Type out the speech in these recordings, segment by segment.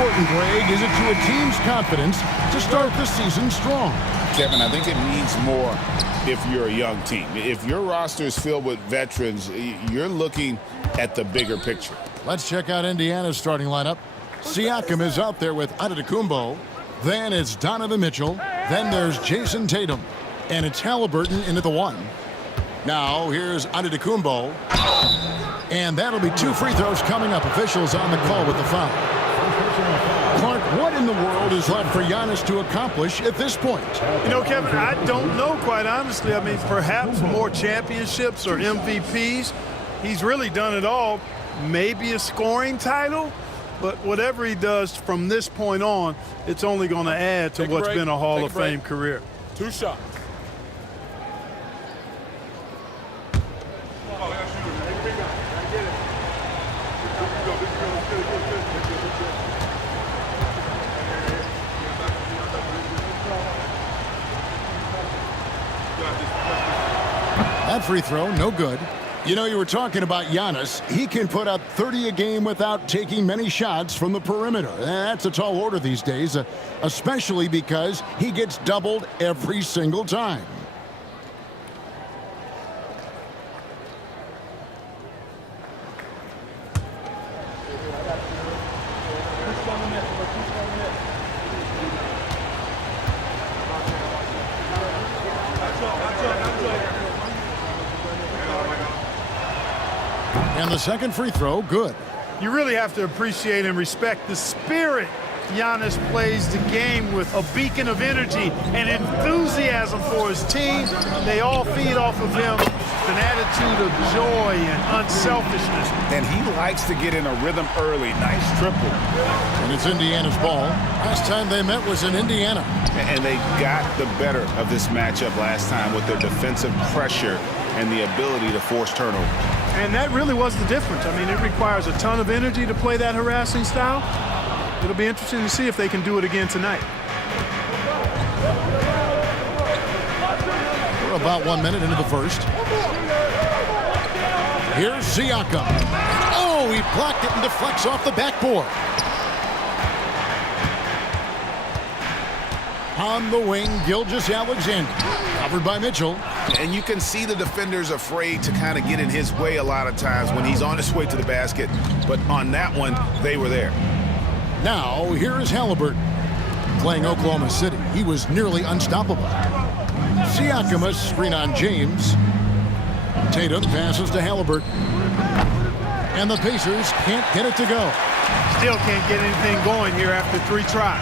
important, Greg, is it to a team's confidence to start the season strong? Kevin, I think it needs more if you're a young team. If your roster is filled with veterans, you're looking at the bigger picture. Let's check out Indiana's starting lineup. Siakam is out there with Antetokounmpo. Then it's Donovan Mitchell. Then there's Jason Tatum. And it's Halliburton into the 1. Now here's Antetokounmpo. And that'll be 2 free throws coming up. Officials on the call with the foul. Clark, what in the world is left for Giannis to accomplish at this point? You know, Kevin, I don't know, quite honestly. I mean, perhaps more championships or MVPs. He's really done it all. Maybe a scoring title. But whatever he does from this point on, it's only going to add to what's been a Hall of Fame career. 2 shots. That free throw, no good. You know, you were talking about Giannis. He can put up 30 a game without taking many shots from the perimeter. That's a tall order these days, especially because he gets doubled every single time. And the second free throw, good. You really have to appreciate and respect the spirit Giannis plays the game with, a beacon of energy and enthusiasm for his team. They all feed off of him, an attitude of joy and unselfishness. And he likes to get in a rhythm early. Nice triple. And it's Indiana's ball. Last time they met was in Indiana. And they got the better of this matchup last time with their defensive pressure and the ability to force turnover. And that really was the difference. I mean, it requires a ton of energy to play that harassing style. It'll be interesting to see if they can do it again tonight. We're about 1 minute into the first. Here's Siakam. Oh, he blocked it and deflects off the backboard. On the wing, Gilgeous-Alexander. Covered by Mitchell. And you can see the defenders afraid to kind of get in his way a lot of times when he's on his way to the basket. But on that one, they were there. Now, here is Halliburton. Playing Oklahoma City, he was nearly unstoppable. Siakam, a screen on James. Tatum passes to Halliburton. And the Pacers can't get it to go. Still can't get anything going here after 3 tries.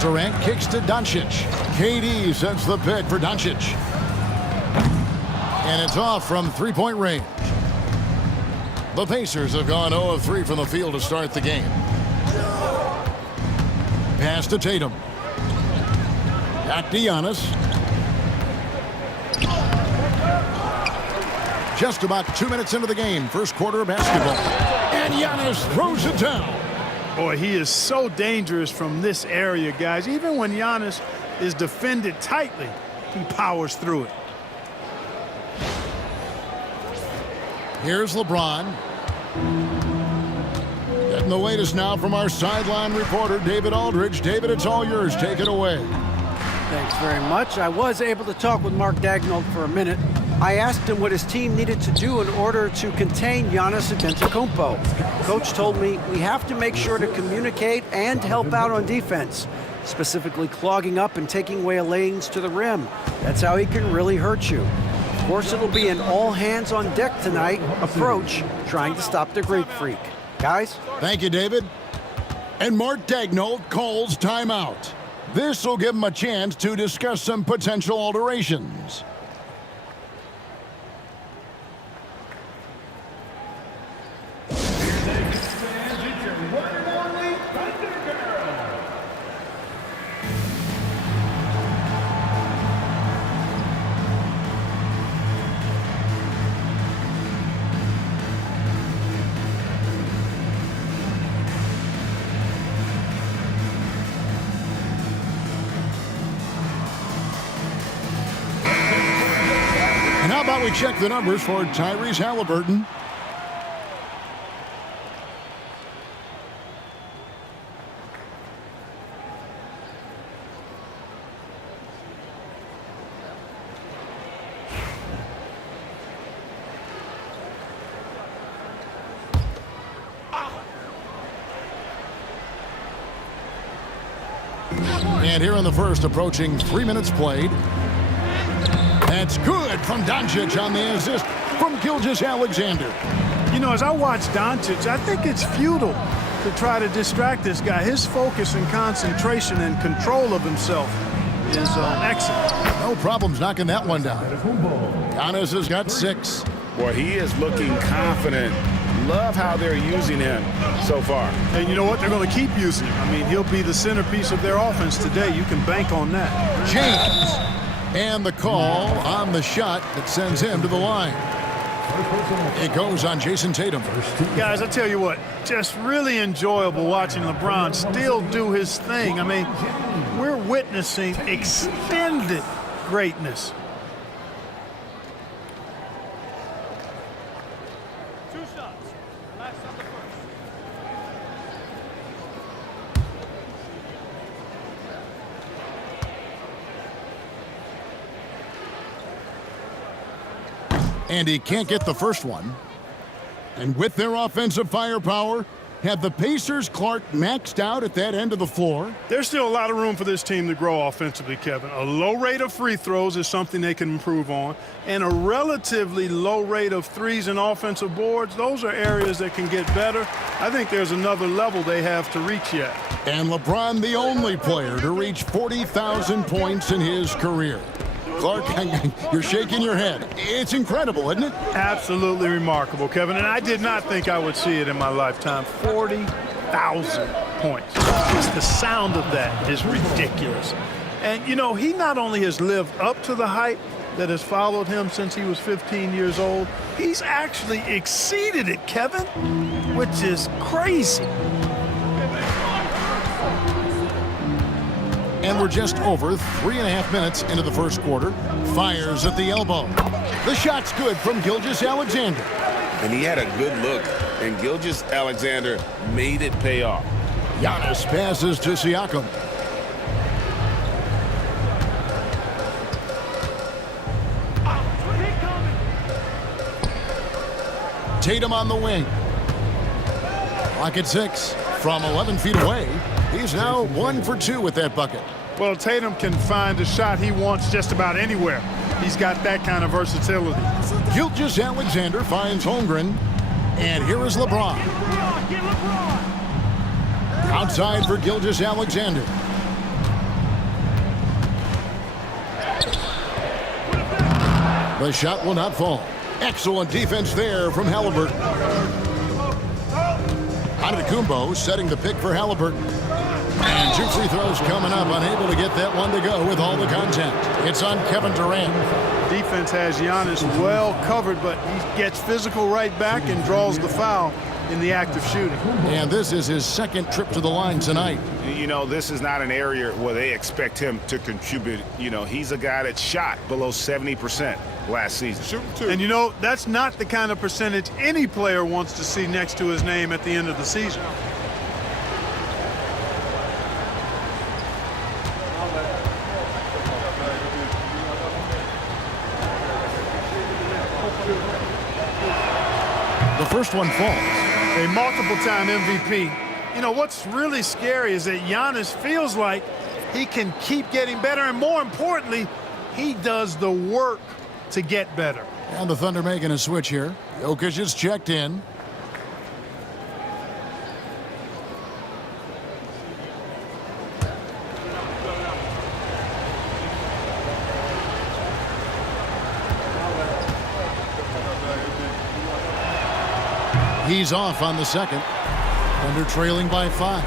Durant kicks to Doncic. KD sets the pick for Doncic. And it's off from three-point range. The Pacers have gone 0 of 3 from the field to start the game. Pass to Tatum. Back to Giannis. Just about 2 minutes into the game, first quarter of basketball. And Giannis throws it down. Boy, he is so dangerous from this area, guys. Even when Giannis is defended tightly, he powers through it. Here's LeBron. Getting the latest now from our sideline reporter, David Aldridge. David, it's all yours. Take it away. Thanks very much. I was able to talk with Mark Daigneault for a minute. I asked him what his team needed to do in order to contain Giannis Antetokounmpo. Coach told me we have to make sure to communicate and help out on defense, specifically clogging up and taking away lanes to the rim. That's how he can really hurt you. Of course, it'll be an all-hands-on-deck tonight approach, trying to stop the Greek Freak. Guys? Thank you, David. And Mark Daigneault calls timeout. This will give him a chance to discuss some potential alterations. How about we check the numbers for Tyrese Halliburton? And here in the first, approaching 3 minutes played. That's good from Doncic on the assist from Gilgeous-Alexander. You know, as I watch Doncic, I think it's futile to try to distract this guy. His focus and concentration and control of himself is excellent. No problems knocking that one down. Giannis has got 6. Boy, he is looking confident. Love how they're using him so far. And you know what? They're going to keep using him. I mean, he'll be the centerpiece of their offense today. You can bank on that. James. And the call on the shot that sends him to the line. It goes on Jason Tatum. Guys, I tell you what, just really enjoyable watching LeBron still do his thing. I mean, we're witnessing extended greatness. And he can't get the first one. And with their offensive firepower, have the Pacers' Clark maxed out at that end of the floor? There's still a lot of room for this team to grow offensively, Kevin. A low rate of free throws is something they can improve on, and a relatively low rate of threes and offensive boards. Those are areas that can get better. I think there's another level they have to reach yet. And LeBron, the only player to reach 40,000 points in his career. Clark, you're shaking your head. It's incredible, isn't it? Absolutely remarkable, Kevin. And I did not think I would see it in my lifetime. 40,000 points. Just the sound of that is ridiculous. And, you know, he not only has lived up to the hype that has followed him since he was 15 years old, he's actually exceeded it, Kevin, which is crazy. And we're just over 3.5 minutes into the first quarter. Fires at the elbow. The shot's good from Gilgeous-Alexander. And he had a good look, and Gilgeous-Alexander made it pay off. Giannis passes to Siakam. Tatum on the wing. Clock at 6 from 11 feet away. He's now 1 for 2 with that bucket. Well, Tatum can find a shot he wants just about anywhere. He's got that kind of versatility. Gilgeous-Alexander finds Holmgren. And here is LeBron. Outside for Gilgeous-Alexander. The shot will not fall. Excellent defense there from Halliburton. Antetokounmpo setting the pick for Halliburton. And 2 free throws coming up, unable to get that one to go with all the contact. It's on Kevin Durant. Defense has Giannis well covered, but he gets physical right back and draws the foul in the act of shooting. And this is his second trip to the line tonight. You know, this is not an area where they expect him to contribute. You know, he's a guy that shot below 70% last season. And, you know, that's not the kind of percentage any player wants to see next to his name at the end of the season. The first one falls. A multiple-time MVP. You know, what's really scary is that Giannis feels like he can keep getting better, and more importantly, he does the work to get better. And the Thunder making a switch here. Jokic is checked in. He's off on the second. Thunder trailing by 5.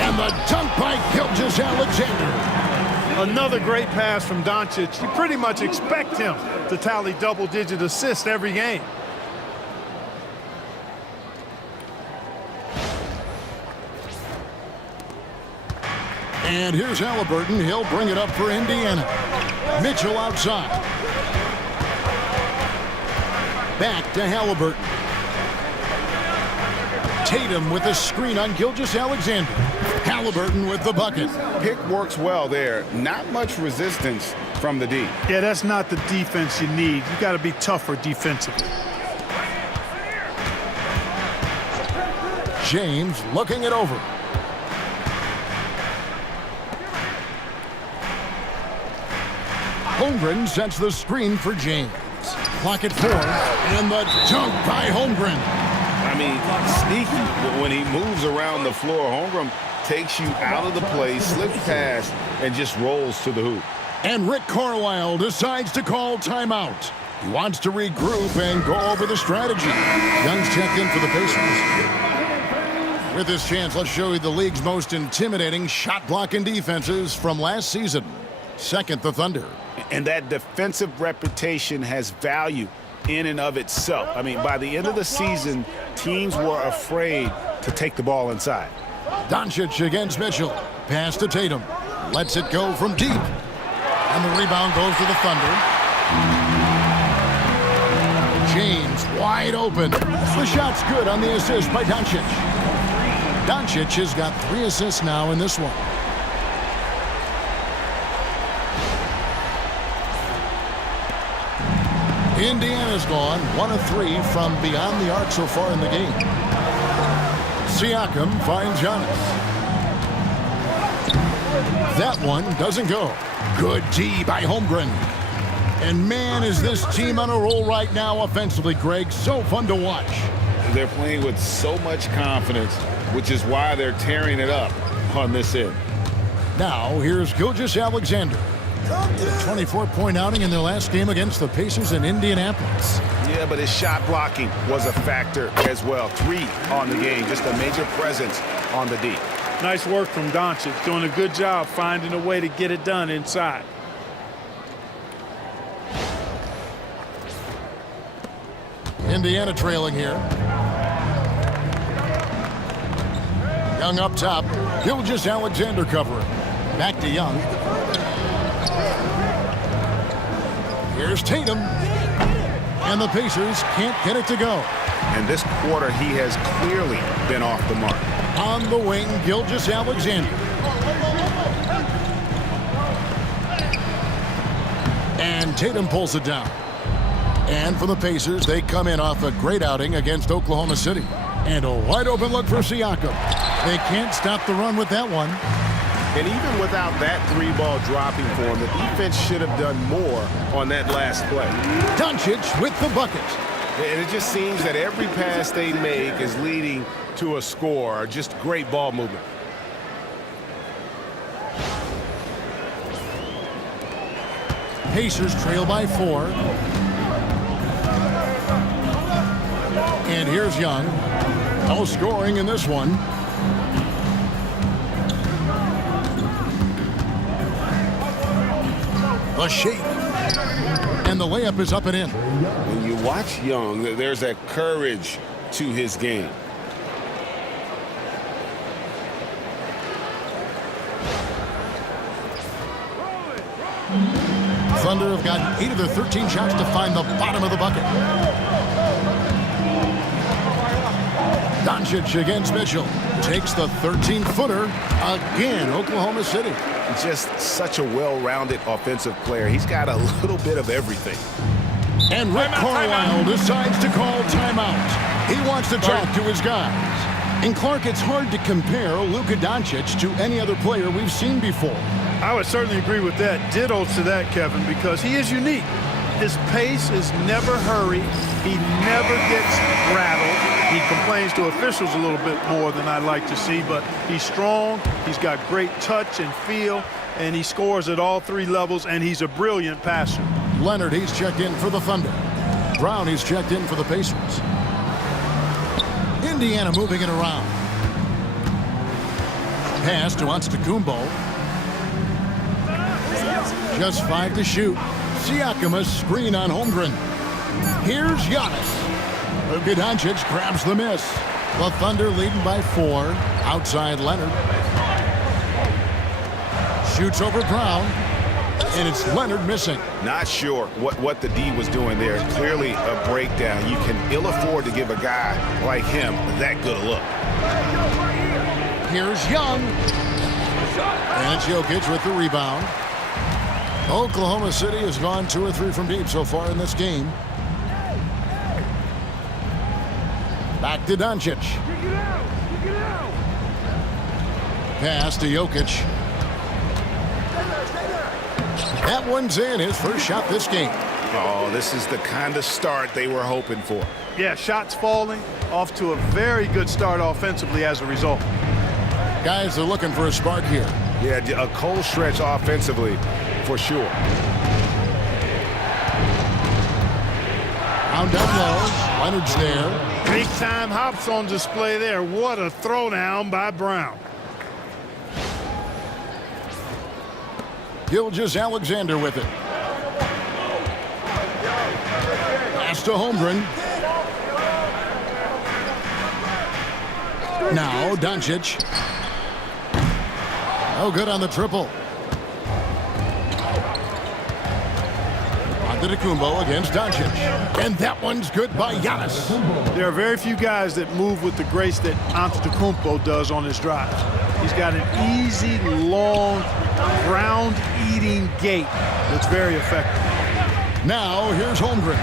And the dunk by Gilgeous-Alexander. Another great pass from Doncic. You pretty much expect him to tally double-digit assists every game. And here's Halliburton. He'll bring it up for Indiana. Mitchell outside. Back to Halliburton. Tatum with a screen on Gilgeous-Alexander. Halliburton with the bucket. Pick works well there. Not much resistance from the D. Yeah, that's not the defense you need. You got to be tougher defensively. James looking it over. Holmgren sets the screen for James. Clock at 4, and the dunk by Holmgren. I mean, sneaky. When he moves around the floor, Holmgren takes you out of the play, slips past, and just rolls to the hoop. And Rick Carlisle decides to call timeout. He wants to regroup and go over the strategy. Young's checked in for the Pacers. With this chance, let's show you the league's most intimidating shot-blocking defenses from last season. Second, the Thunder. And that defensive reputation has value in and of itself. I mean, by the end of the season, teams were afraid to take the ball inside. Doncic against Mitchell. Pass to Tatum. Lets it go from deep. And the rebound goes to the Thunder. James wide open. The shot's good on the assist by Doncic. Doncic has got 3 assists now in this one. Indiana's gone 1 of 3 from beyond the arc so far in the game. Siakam finds Giannis. That one doesn't go. Good D by Holmgren. And man, is this team on a roll right now offensively, Greg. So fun to watch. They're playing with so much confidence, which is why they're tearing it up on this end. Now, here's Gilgeous-Alexander. A 24-point outing in their last game against the Pacers in Indianapolis. Yeah, but his shot blocking was a factor as well. 3 on the game, just a major presence on the D. Nice work from Doncic, doing a good job finding a way to get it done inside. Indiana trailing here. Young up top. Gilgeous-Alexander covering. Back to Young. Here's Tatum. And the Pacers can't get it to go. And this quarter, he has clearly been off the mark. On the wing, Gilgeous-Alexander. And Tatum pulls it down. And for the Pacers, they come in off a great outing against Oklahoma City. And a wide open look for Siakam. They can't stop the run with that one. And even without that 3-ball dropping for him, the defense should have done more on that last play. Doncic with the bucket. And it just seems that every pass they make is leading to a score. Just great ball movement. Pacers trail by 4. And here's Young. No scoring in this one. The shake. And the layup is up and in. When you watch Young, there's that courage to his game. Thunder have gotten 8 of their 13 shots to find the bottom of the bucket. Doncic against Mitchell. Takes the 13-footer. Again, Oklahoma City. Just such a well-rounded offensive player. He's got a little bit of everything. And Rick Carlisle decides to call timeout. He wants to talk to his guys. And Clark, it's hard to compare Luka Doncic to any other player we've seen before. I would certainly agree with that. Ditto to that, Kevin, because he is unique. His pace is never hurried. He never gets rattled. He complains to officials a little bit more than I'd like to see, but he's strong. He's got great touch and feel, and he scores at all 3 levels, and he's a brilliant passer. Leonard, he's checked in for the Thunder. Brown, he's checked in for the Pacers. Indiana moving it around. Pass to Antetokounmpo. Just 5 to shoot. Siakam a screen on Holmgren. Here's Giannis. Luka Doncic grabs the miss. The Thunder leading by 4. Outside Leonard. Shoots over Brown. And it's Leonard missing. Not sure what the D was doing there. Clearly a breakdown. You can ill afford to give a guy like him that good a look. Here's Young. And it's Jokic with the rebound. Oklahoma City has gone 2 or 3 from deep so far in this game. Back to Doncic. Pass to Jokic. That one's in, his first shot this game. Oh, this is the kind of start they were hoping for. Yeah, shots falling, off to a very good start offensively as a result. Guys are looking for a spark here. Yeah, a cold stretch offensively for sure. Down low, Leonard's there. Big time hops on display there. What a throwdown by Brown. Gilgeous-Alexander with it. Pass to Holmgren. Now Doncic. No good on the triple. Antetokounmpo against Doncic. And that one's good by Giannis. There are very few guys that move with the grace that Antetokounmpo does on his drives. He's got an easy, long, ground-eating gait that's very effective. Now here's Holmgren.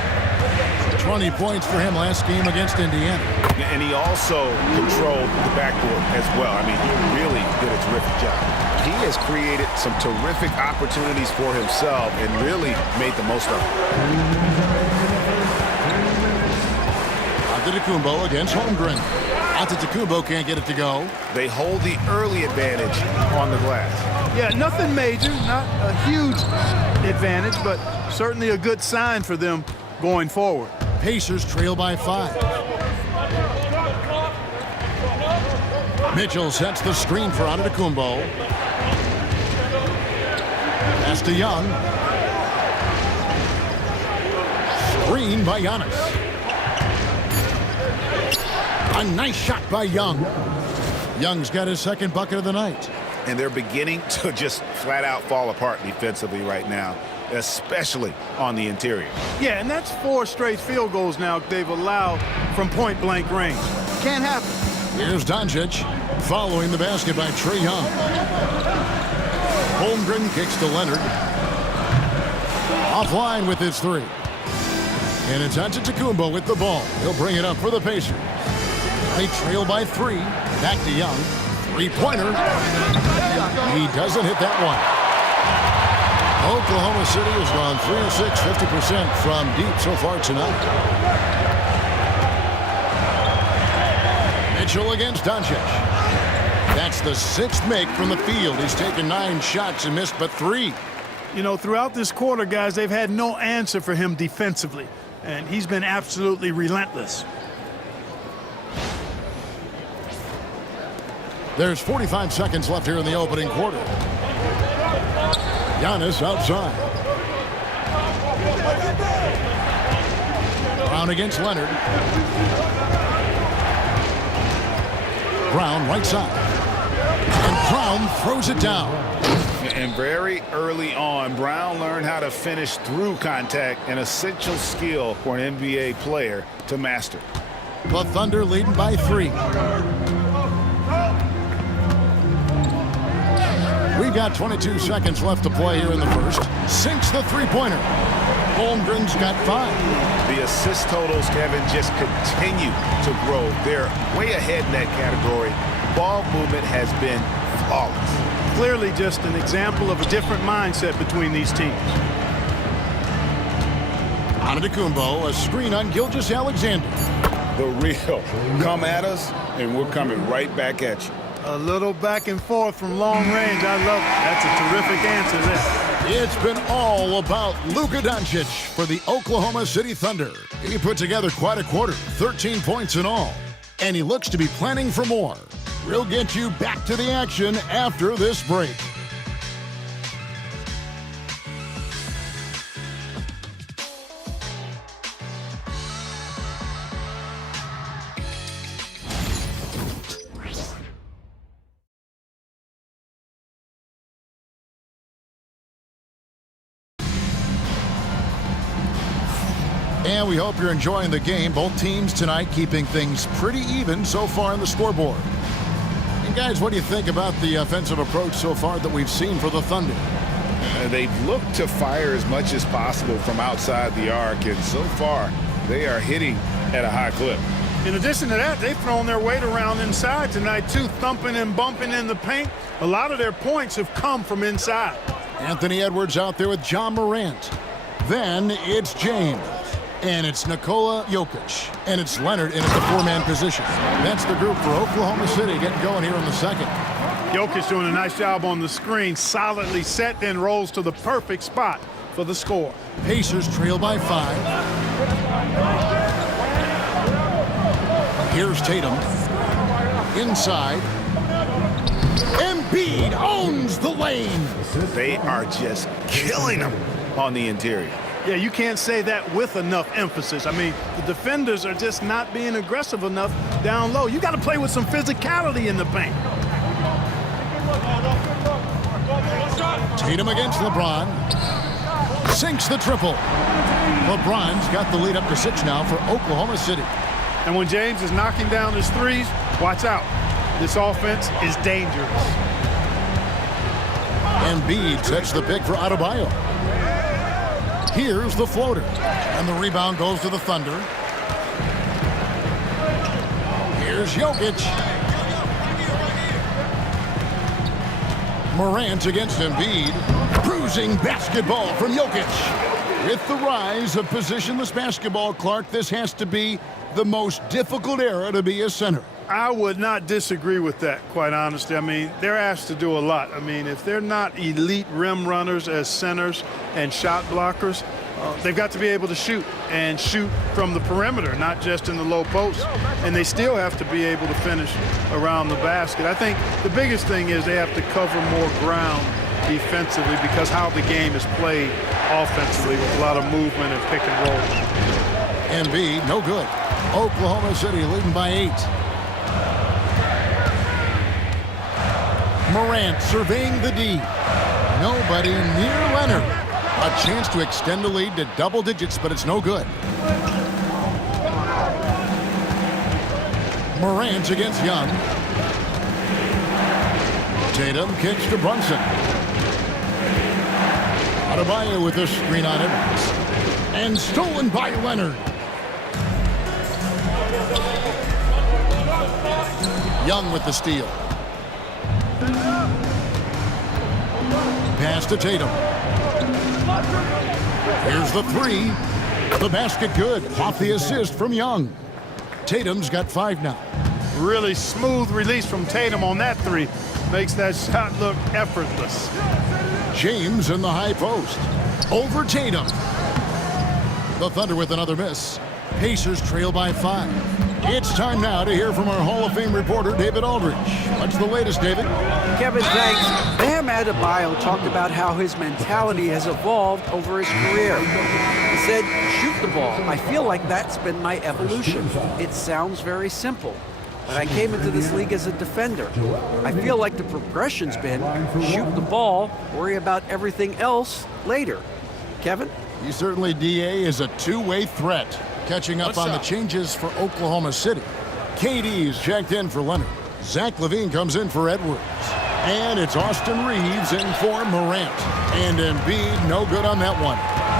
20 points for him last game against Indiana. And he also controlled the backboard as well. I mean, he really did a terrific job. He has created some terrific opportunities for himself and really made the most of it. Antetokounmpo against Holmgren. Antetokounmpo can't get it to go. They hold the early advantage on the glass. Yeah, nothing major, not a huge advantage, but certainly a good sign for them going forward. Pacers trail by 5. Mitchell sets the screen for Antetokounmpo. Pass to Young. Screen by Giannis. A nice shot by Young. Young's got his second bucket of the night. And they're beginning to just flat out fall apart defensively right now, especially on the interior. Yeah, and that's 4 straight field goals now they've allowed from point-blank range. Can't happen. Here's Doncic following the basket by Trae Young. Holmgren kicks to Leonard. Offline with his 3. And it's Antetokounmpo with the ball. He'll bring it up for the Pacers. They trail by 3. Back to Young. 3-pointer. He doesn't hit that one. Oklahoma City has gone 3 of 6, 50% from deep so far tonight. Mitchell against Doncic. That's the 6th make from the field. He's taken 9 shots and missed but 3. You know, throughout this quarter, guys, they've had no answer for him defensively, and he's been absolutely relentless. There's 45 seconds left here in the opening quarter. Giannis outside. Brown against Leonard. Brown right side. And Brown throws it down. And very early on, Brown learned how to finish through contact, an essential skill for an NBA player to master. The Thunder leading by 3. We've got 22 seconds left to play here in the first. Sinks the 3-pointer. Holmgren's got 5. The assist totals, Kevin, just continue to grow. They're way ahead in that category. Ball movement has been flawless. Clearly just an example of a different mindset between these teams. Antetokounmpo, a screen on Gilgeous-Alexander. The real. Come at us, and we're coming right back at you. A little back and forth from long range. I love it. That's a terrific answer there. It's been all about Luka Doncic for the Oklahoma City Thunder. He put together quite a quarter, 13 points in all. And he looks to be planning for more. We'll get you back to the action after this break. And we hope you're enjoying the game. Both teams tonight keeping things pretty even so far on the scoreboard. And guys, what do you think about the offensive approach so far that we've seen for the Thunder? They've looked to fire as much as possible from outside the arc, and so far they are hitting at a high clip. In addition to that, they've thrown their weight around inside tonight, too, thumping and bumping in the paint. A lot of their points have come from inside. Anthony Edwards out there with John Morant. Then it's James. And it's Nikola Jokic. And it's Leonard in at the four-man position. That's the group for Oklahoma City getting going here in the second. Jokic doing a nice job on the screen, solidly set, then rolls to the perfect spot for the score. Pacers trail by 5. Here's Tatum. Inside. Embiid owns the lane. They are just killing them on the interior. Yeah, you can't say that with enough emphasis. I mean, the defenders are just not being aggressive enough down low. You got to play with some physicality in the paint. Tatum against LeBron. Sinks the triple. LeBron's got the lead up to 6 now for Oklahoma City. And when James is knocking down his threes, watch out. This offense is dangerous. Embiid sets the pick for Adebayo. Here's the floater. And the rebound goes to the Thunder. Here's Jokic. Morant against Embiid. Bruising basketball from Jokic. With the rise of positionless basketball, Clark, this has to be the most difficult era to be a center. I would not disagree with that, quite honestly. I mean, they're asked to do a lot. I mean, if they're not elite rim runners as centers and shot blockers, they've got to be able to shoot and shoot from the perimeter, not just in the low post. And they still have to be able to finish around the basket. I think the biggest thing is they have to cover more ground defensively because how the game is played offensively with a lot of movement and pick and roll. Embiid, no good. Oklahoma City leading by 8. Morant surveying the D. Nobody near Leonard. A chance to extend the lead to double digits, but it's no good. Morant against Young. Tatum kicks to Brunson. Adebayo with a screen on Edwards. And stolen by Leonard. Young with the steal. Pass to Tatum. Here's the 3. The basket good. Off the assist from Young. Tatum's got 5 now. Really smooth release from Tatum on that 3. Makes that shot look effortless. James in the high post. Over Tatum. The Thunder with another miss. Pacers trail by 5. It's time now to hear from our Hall of Fame reporter, David Aldridge. What's the latest, David? Kevin, thanks. Bam Adebayo talked about how his mentality has evolved over his career. He said, shoot the ball. I feel like that's been my evolution. It sounds very simple, but I came into this league as a defender. I feel like the progression's been shoot the ball, worry about everything else later. Kevin? He certainly, DA, is a two-way threat. Catching up on the changes for Oklahoma City. KD's checked in for Leonard. Zach LaVine comes in for Edwards. And it's Austin Reeves in for Morant. And Embiid, no good on that one.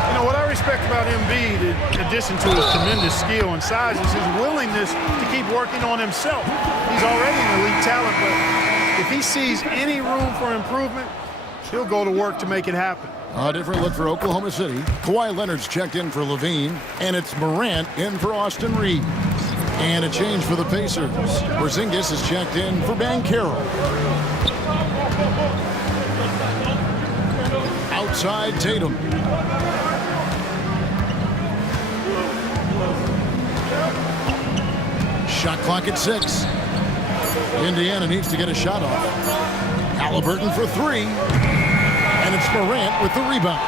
You know, what I respect about Embiid, in addition to his tremendous skill and size, is his willingness to keep working on himself. He's already an elite talent, but if he sees any room for improvement, he'll go to work to make it happen. A different look for Oklahoma City. Kawhi Leonard's checked in for LaVine, and it's Morant in for Austin Reeves. And a change for the Pacers. Porzingis is checked in for Banchero. Outside Tatum. Shot clock at 6. Indiana needs to get a shot off. Halliburton for 3. And it's Morant with the rebound.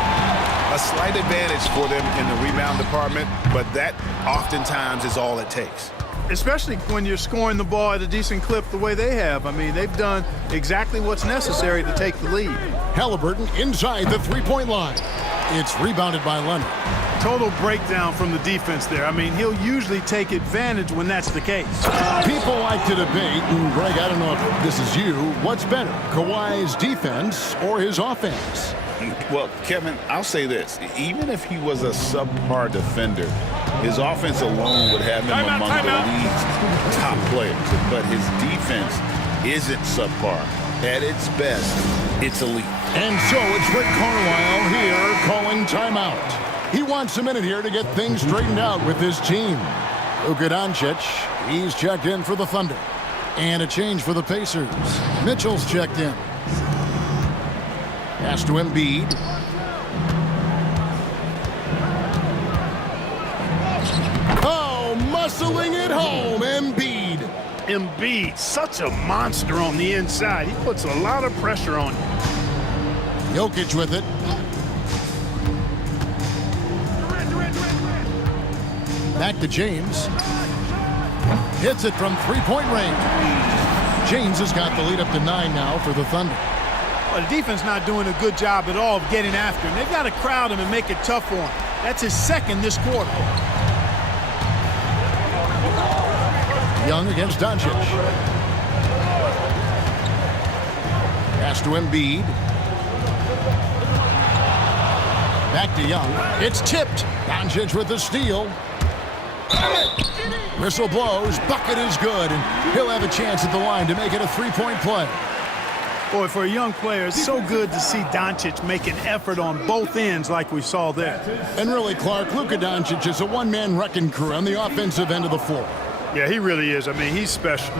A slight advantage for them in the rebound department, but that oftentimes is all it takes. Especially when you're scoring the ball at a decent clip the way they have. I mean, they've done exactly what's necessary to take the lead. Halliburton inside the three-point line. It's rebounded by Leonard. Total breakdown from the defense there. I mean, he'll usually take advantage when that's the case. People like to debate, and Greg, I don't know if this is you, what's better, Kawhi's defense or his offense? Well, Kevin, I'll say this. Even if he was a subpar defender, his offense alone would have him among the league's top players. But his defense isn't subpar. At its best, it's elite. And so it's Rick Carlisle here calling timeout. He wants a minute here to get things straightened out with his team. Luka Doncic, he's checked in for the Thunder. And a change for the Pacers. Mitchell's checked in. Pass to Embiid. Oh, muscling it home, Embiid. Embiid, such a monster on the inside. He puts a lot of pressure on you. Jokic with it. Back to James. Hits it from three-point range. James has got the lead up to 9 now for the Thunder. Well, the defense not doing a good job at all of getting after him. They've got to crowd him and make it tough for him. That's his second this quarter. Young against Doncic. Pass to Embiid. Back to Young. It's tipped. Doncic with the steal. Whistle blows. Bucket is good, and he'll have a chance at the line to make it a three-point play. Boy, for a young player, it's so good to see Doncic make an effort on both ends like we saw there. And really, Clark, Luka Doncic is a one-man wrecking crew on the offensive end of the floor. Yeah, he really is. I mean, he's special.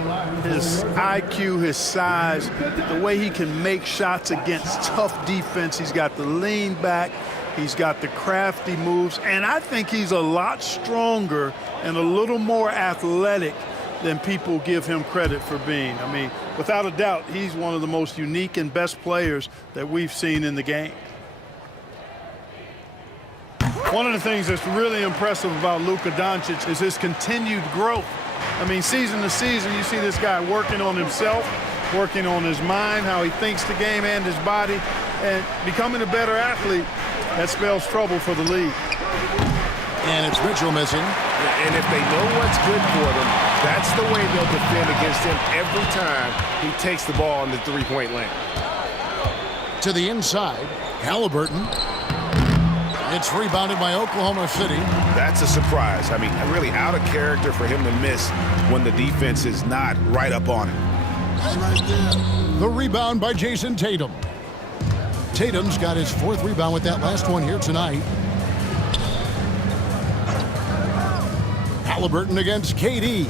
His IQ, his size, the way he can make shots against tough defense. He's got the lean back. He's got the crafty moves. And I think he's a lot stronger and a little more athletic than people give him credit for being. I mean, without a doubt, he's one of the most unique and best players that we've seen in the game. One of the things that's really impressive about Luka Doncic is his continued growth. I mean, season to season, you see this guy working on himself, working on his mind, how he thinks the game and his body, and becoming a better athlete. That spells trouble for the league. And it's Mitchell missing. And if they know what's good for them, that's the way they'll defend against him every time he takes the ball in the three-point lane. To the inside, Halliburton. It's rebounded by Oklahoma City. That's a surprise. I mean, really out of character for him to miss when the defense is not right up on him. The rebound by Jason Tatum. Tatum's got his 4th rebound with that last one here tonight. Halliburton against KD.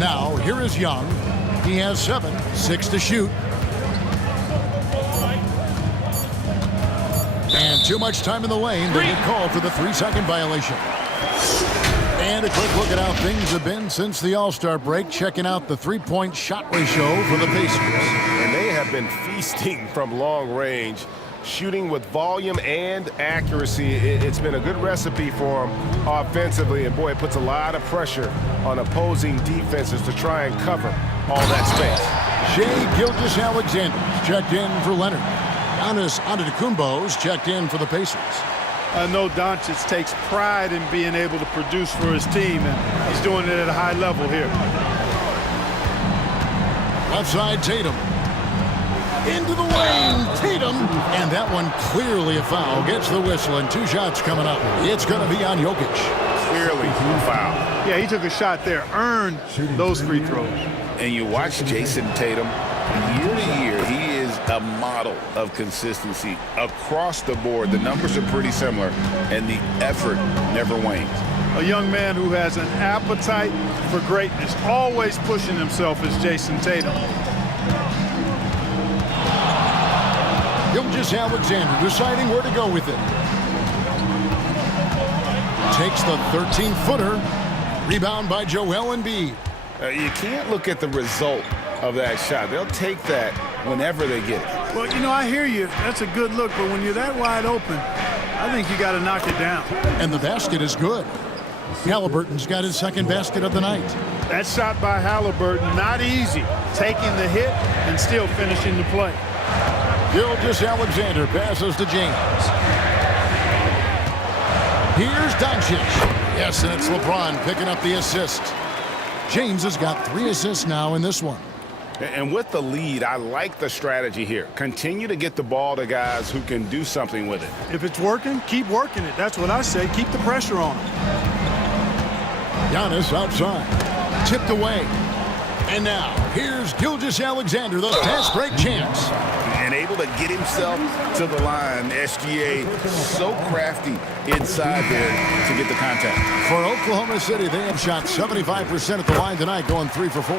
Now, here is Young. He has 7, 6 to shoot. And too much time in the lane. They get called for the 3-second violation. And a quick look at how things have been since the All-Star break. Checking out the three-point shot ratio for the Pacers. And they have been feasting from long range, shooting with volume and accuracy. It's been a good recipe for them offensively. And, boy, it puts a lot of pressure on opposing defenses to try and cover all that space. Shai Gilgeous-Alexander checked in for Leonard. Giannis Antetokounmpo's checked in for the Pacers. I know Doncic takes pride in being able to produce for his team, and he's doing it at a high level here. Left side, Tatum. Into the lane, Tatum. And that one clearly a foul. Gets the whistle, and 2 shots coming up. It's going to be on Jokic. Clearly a foul. Yeah, he took a shot there, earned those free throws. And you watch Jason Tatum, year to year, he is a model of consistency across the board. The numbers are pretty similar, and the effort never wanes. A young man who has an appetite for greatness, always pushing himself, is Jason Tatum. Gilgeous-Alexander deciding where to go with it. Takes the 13-footer. Rebound by Joel Embiid. You can't look at the result of that shot. They'll take that whenever they get it. Well, you know, I hear you. That's a good look, but when you're that wide open, I think you got to knock it down. And the basket is good. Halliburton's got his 2nd basket of the night. That shot by Halliburton, not easy. Taking the hit and still finishing the play. Gilgeous-Alexander passes to James. Here's Doncic. Yes, and it's LeBron picking up the assist. James has got 3 assists now in this one. And with the lead, I like the strategy here. Continue to get the ball to guys who can do something with it. If it's working, keep working it. That's what I say. Keep the pressure on him. Giannis outside. Tipped away. And now, here's Gilgeous-Alexander, the fast break champs. And able to get himself to the line. SGA so crafty inside there to get the contact. For Oklahoma City, they have shot 75% at the line tonight, going 3 for 4.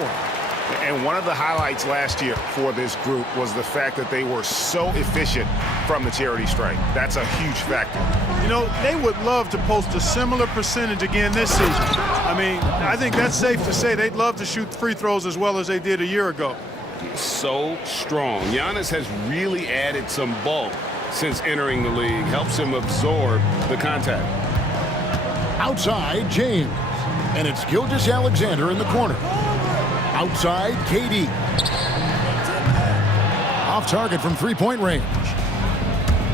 And one of the highlights last year for this group was the fact that they were so efficient from the charity stripe. That's a huge factor. You know, they would love to post a similar percentage again this season. I mean, I think that's safe to say they'd love to shoot free throws as well as they did a year ago. So strong. Giannis has really added some bulk since entering the league. Helps him absorb the contact. Outside, James. And it's Gilgeous-Alexander in the corner. Outside, KD. Off target from three-point range.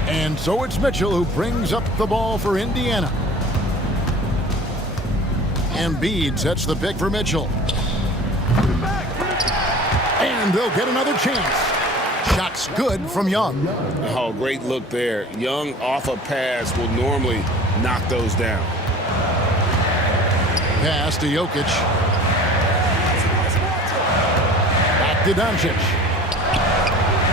And so it's Mitchell who brings up the ball for Indiana. Embiid sets the pick for Mitchell. And they'll get another chance. Shots good from Young. Oh, great look there. Young off a pass will normally knock those down. Pass to Jokic. Back to Doncic.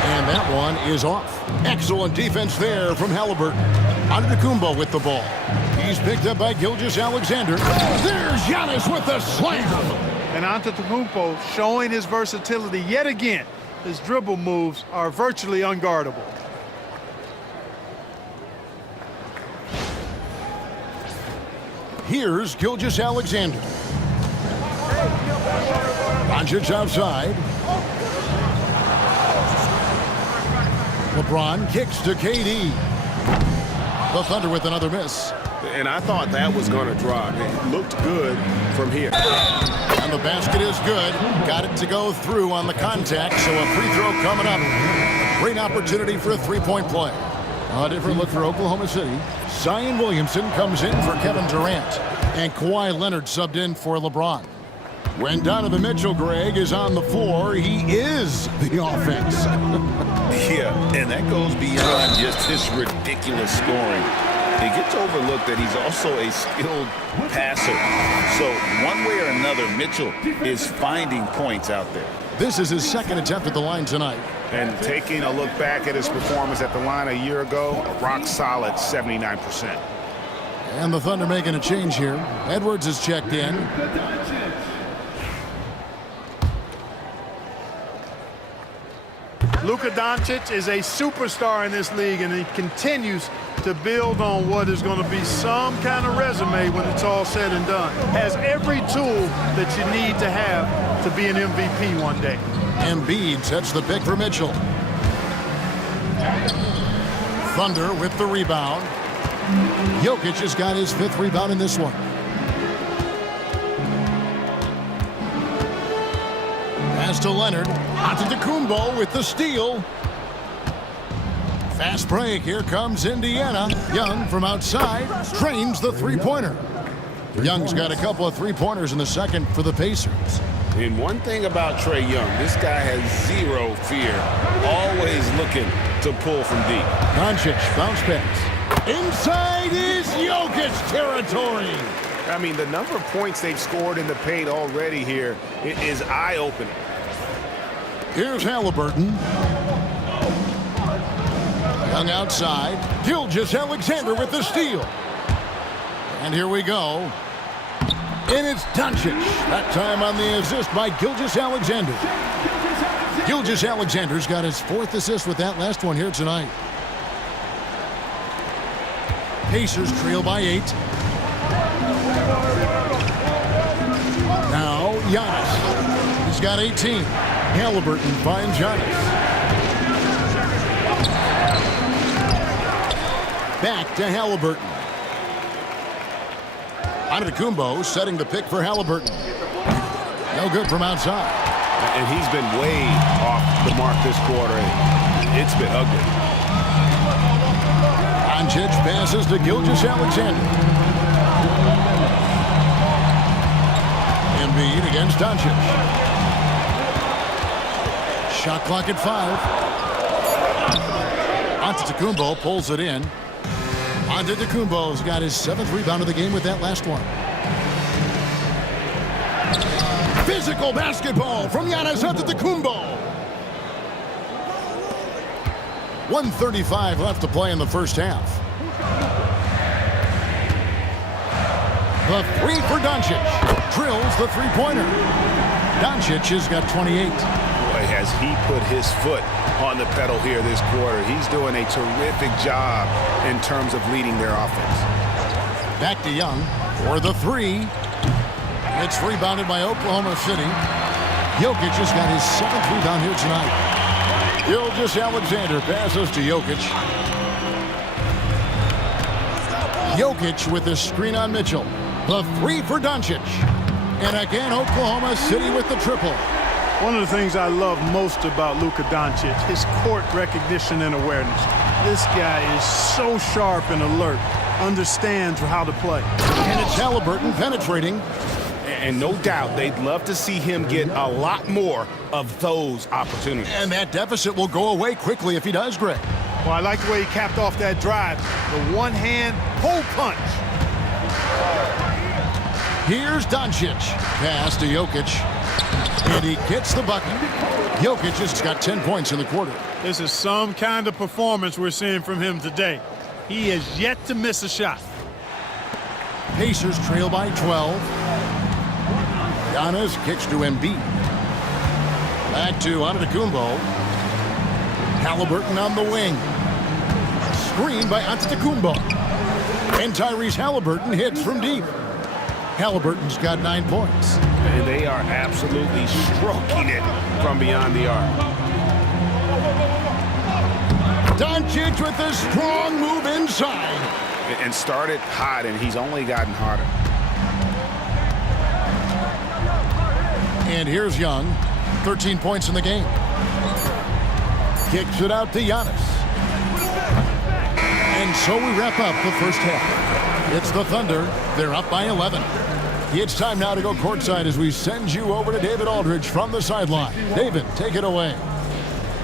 And that one is off. Excellent defense there from Halliburton. Antetokounmpo with the ball. He's picked up by Gilgeous-Alexander. There's Giannis with the slam. And Antetokounmpo showing his versatility yet again. His dribble moves are virtually unguardable. Here's Gilgeous-Alexander. Doncic outside. LeBron kicks to KD. The Thunder with another miss. And I thought that was going to drop. It looked good from here. And the basket is good. Got it to go through on the contact, so a free throw coming up. Great opportunity for a three-point play. A different look for Oklahoma City. Zion Williamson comes in for Kevin Durant. And Kawhi Leonard subbed in for LeBron. When Donovan Mitchell, Greg, is on the floor, he is the offense. Yeah, and that goes beyond just his ridiculous scoring. It gets overlooked that he's also a skilled passer. So one way or another, Mitchell is finding points out there. This is his second attempt at the line tonight. And taking a look back at his performance at the line a year ago, a rock solid 79%. And the Thunder making a change here. Edwards is checked in. Luka Doncic is a superstar in this league, and he continues to build on what is going to be some kind of resume when it's all said and done. Has every tool that you need to have to be an MVP one day. Embiid sets the pick for Mitchell. Thunder with the rebound. Jokic has got his fifth rebound in this one. Pass to Leonard. Antetokounmpo with the steal. Fast break. Here comes Indiana. Young from outside trains the three-pointer. Young's got a couple of three-pointers in the second for the Pacers. And one thing about Trae Young, this guy has zero fear. Always looking to pull from deep. Doncic, bounce pass. Inside is Jokic territory. I mean, the number of points they've scored in the paint already here is eye-opening. Here's Halliburton. Young outside. Gilgeous-Alexander with the steal. And here we go. And it's Doncic. That time on the assist by Gilgeous-Alexander. Gilgeous-Alexander's got his fourth assist with that last one here tonight. Pacers trail by 8. Now Giannis. He's got 18. Halliburton finds Giannis. Back to Halliburton. Antetokounmpo setting the pick for Halliburton. No good from outside. And he's been way off the mark this quarter. It's been ugly. Doncic passes to Gilgeous-Alexander. Embiid against Doncic. Shot clock at 5. Antetokounmpo pulls it in. Antetokounmpo's got his 7th rebound of the game with that last one. Physical basketball from Giannis Antetokounmpo. 1:35 left to play in the first half. The three for Doncic. Drills the three-pointer. Doncic has got 28. Boy, has he put his foot on the pedal here this quarter. He's doing a terrific job in terms of leading their offense. Back to Young for the three. It's rebounded by Oklahoma City. Jokic has got his 7th rebound here tonight. Gilgeous-Alexander passes to Jokic. Jokic with his screen on Mitchell. The three for Doncic. And again, Oklahoma City with the triple. One of the things I love most about Luka Doncic, his court recognition and awareness. This guy is so sharp and alert, understands how to play. And it's Halliburton penetrating. And no doubt they'd love to see him get a lot more of those opportunities. And that deficit will go away quickly if he does, Greg. Well, I like the way he capped off that drive. The one-hand pull punch. Here's Doncic. Pass to Jokic. And he gets the bucket. Jokic has got 10 points in the quarter. This is some kind of performance we're seeing from him today. He has yet to miss a shot. Pacers trail by 12. Giannis kicks to Embiid. Back to Antetokounmpo. Halliburton on the wing. Screen by Antetokounmpo. And Tyrese Halliburton hits from deep. Halliburton's got 9 points. And they are absolutely stroking it from beyond the arc. Doncic with a strong move inside. And started hot, and he's only gotten harder. And here's Young. 13 points in the game. Kicks it out to Giannis. And so we wrap up the first half. It's the Thunder. They're up by 11. It's time now to go courtside as we send you over to David Aldridge from the sideline. David, take it away.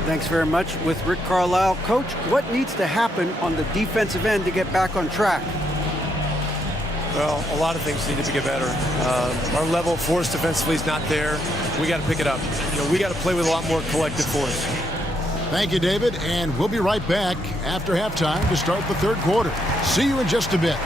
Thanks very much. With Rick Carlisle. Coach, what needs to happen on the defensive end to get back on track? Well, a lot of things need to get better. Our level of force defensively is not there. We got to pick it up. We got to play with a lot more collective force. Thank you, David, and we'll be right back after halftime to start the third quarter. See you in just a bit.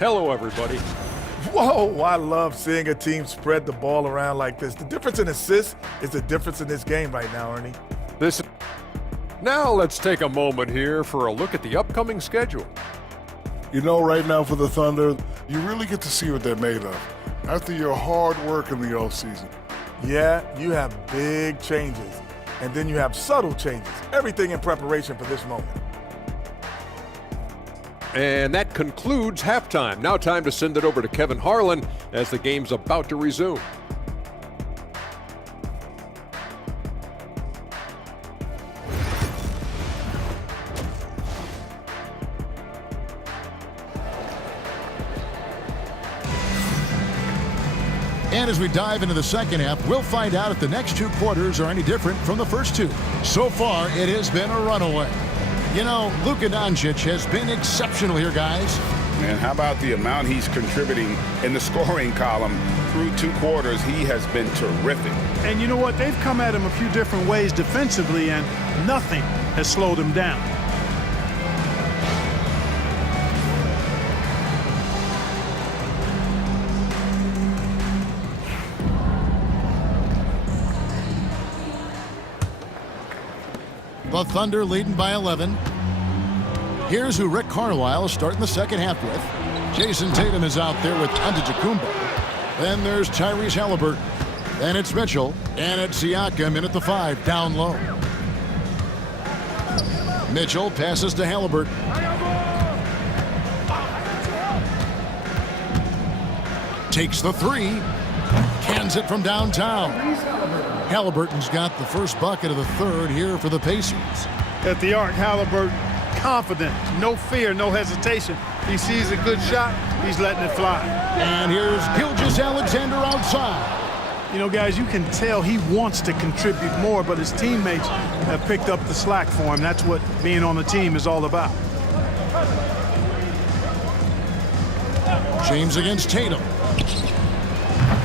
Hello, everybody. Whoa, I love seeing a team spread the ball around like this. The difference in assists is the difference in this game right now, Ernie. Now let's take a moment here for a look at the upcoming schedule. You know, right now for the Thunder, you really get to see what they're made of after your hard work in the offseason. Yeah, you have big changes, and then you have subtle changes. Everything in preparation for this moment. And that concludes halftime. Now time to send it over to Kevin Harlan as the game's about to resume. And as we dive into the second half, we'll find out if the next two quarters are any different from the first two. So far, it has been a runaway. You know, Luka Doncic has been exceptional here, guys. And how about the amount he's contributing in the scoring column through two quarters? He has been terrific. And you know what? They've come at him a few different ways defensively, and nothing has slowed him down. The Thunder leading by 11. Here's who Rick Carlisle is starting the second half with. Jason Tatum is out there with Antetokounmpo. Then there's Tyrese Halliburton. Then it's Mitchell. And it's Siakam in at the 5, down low. Mitchell passes to Halliburton. Takes the 3. Cans it from downtown. Halliburton's got the first bucket of the third here for the Pacers. At the arc, Halliburton confident, no fear, no hesitation. He sees a good shot, he's letting it fly. And here's Gilgeous-Alexander outside. You know, guys, you can tell he wants to contribute more, but his teammates have picked up the slack for him. That's what being on the team is all about. James against Tatum.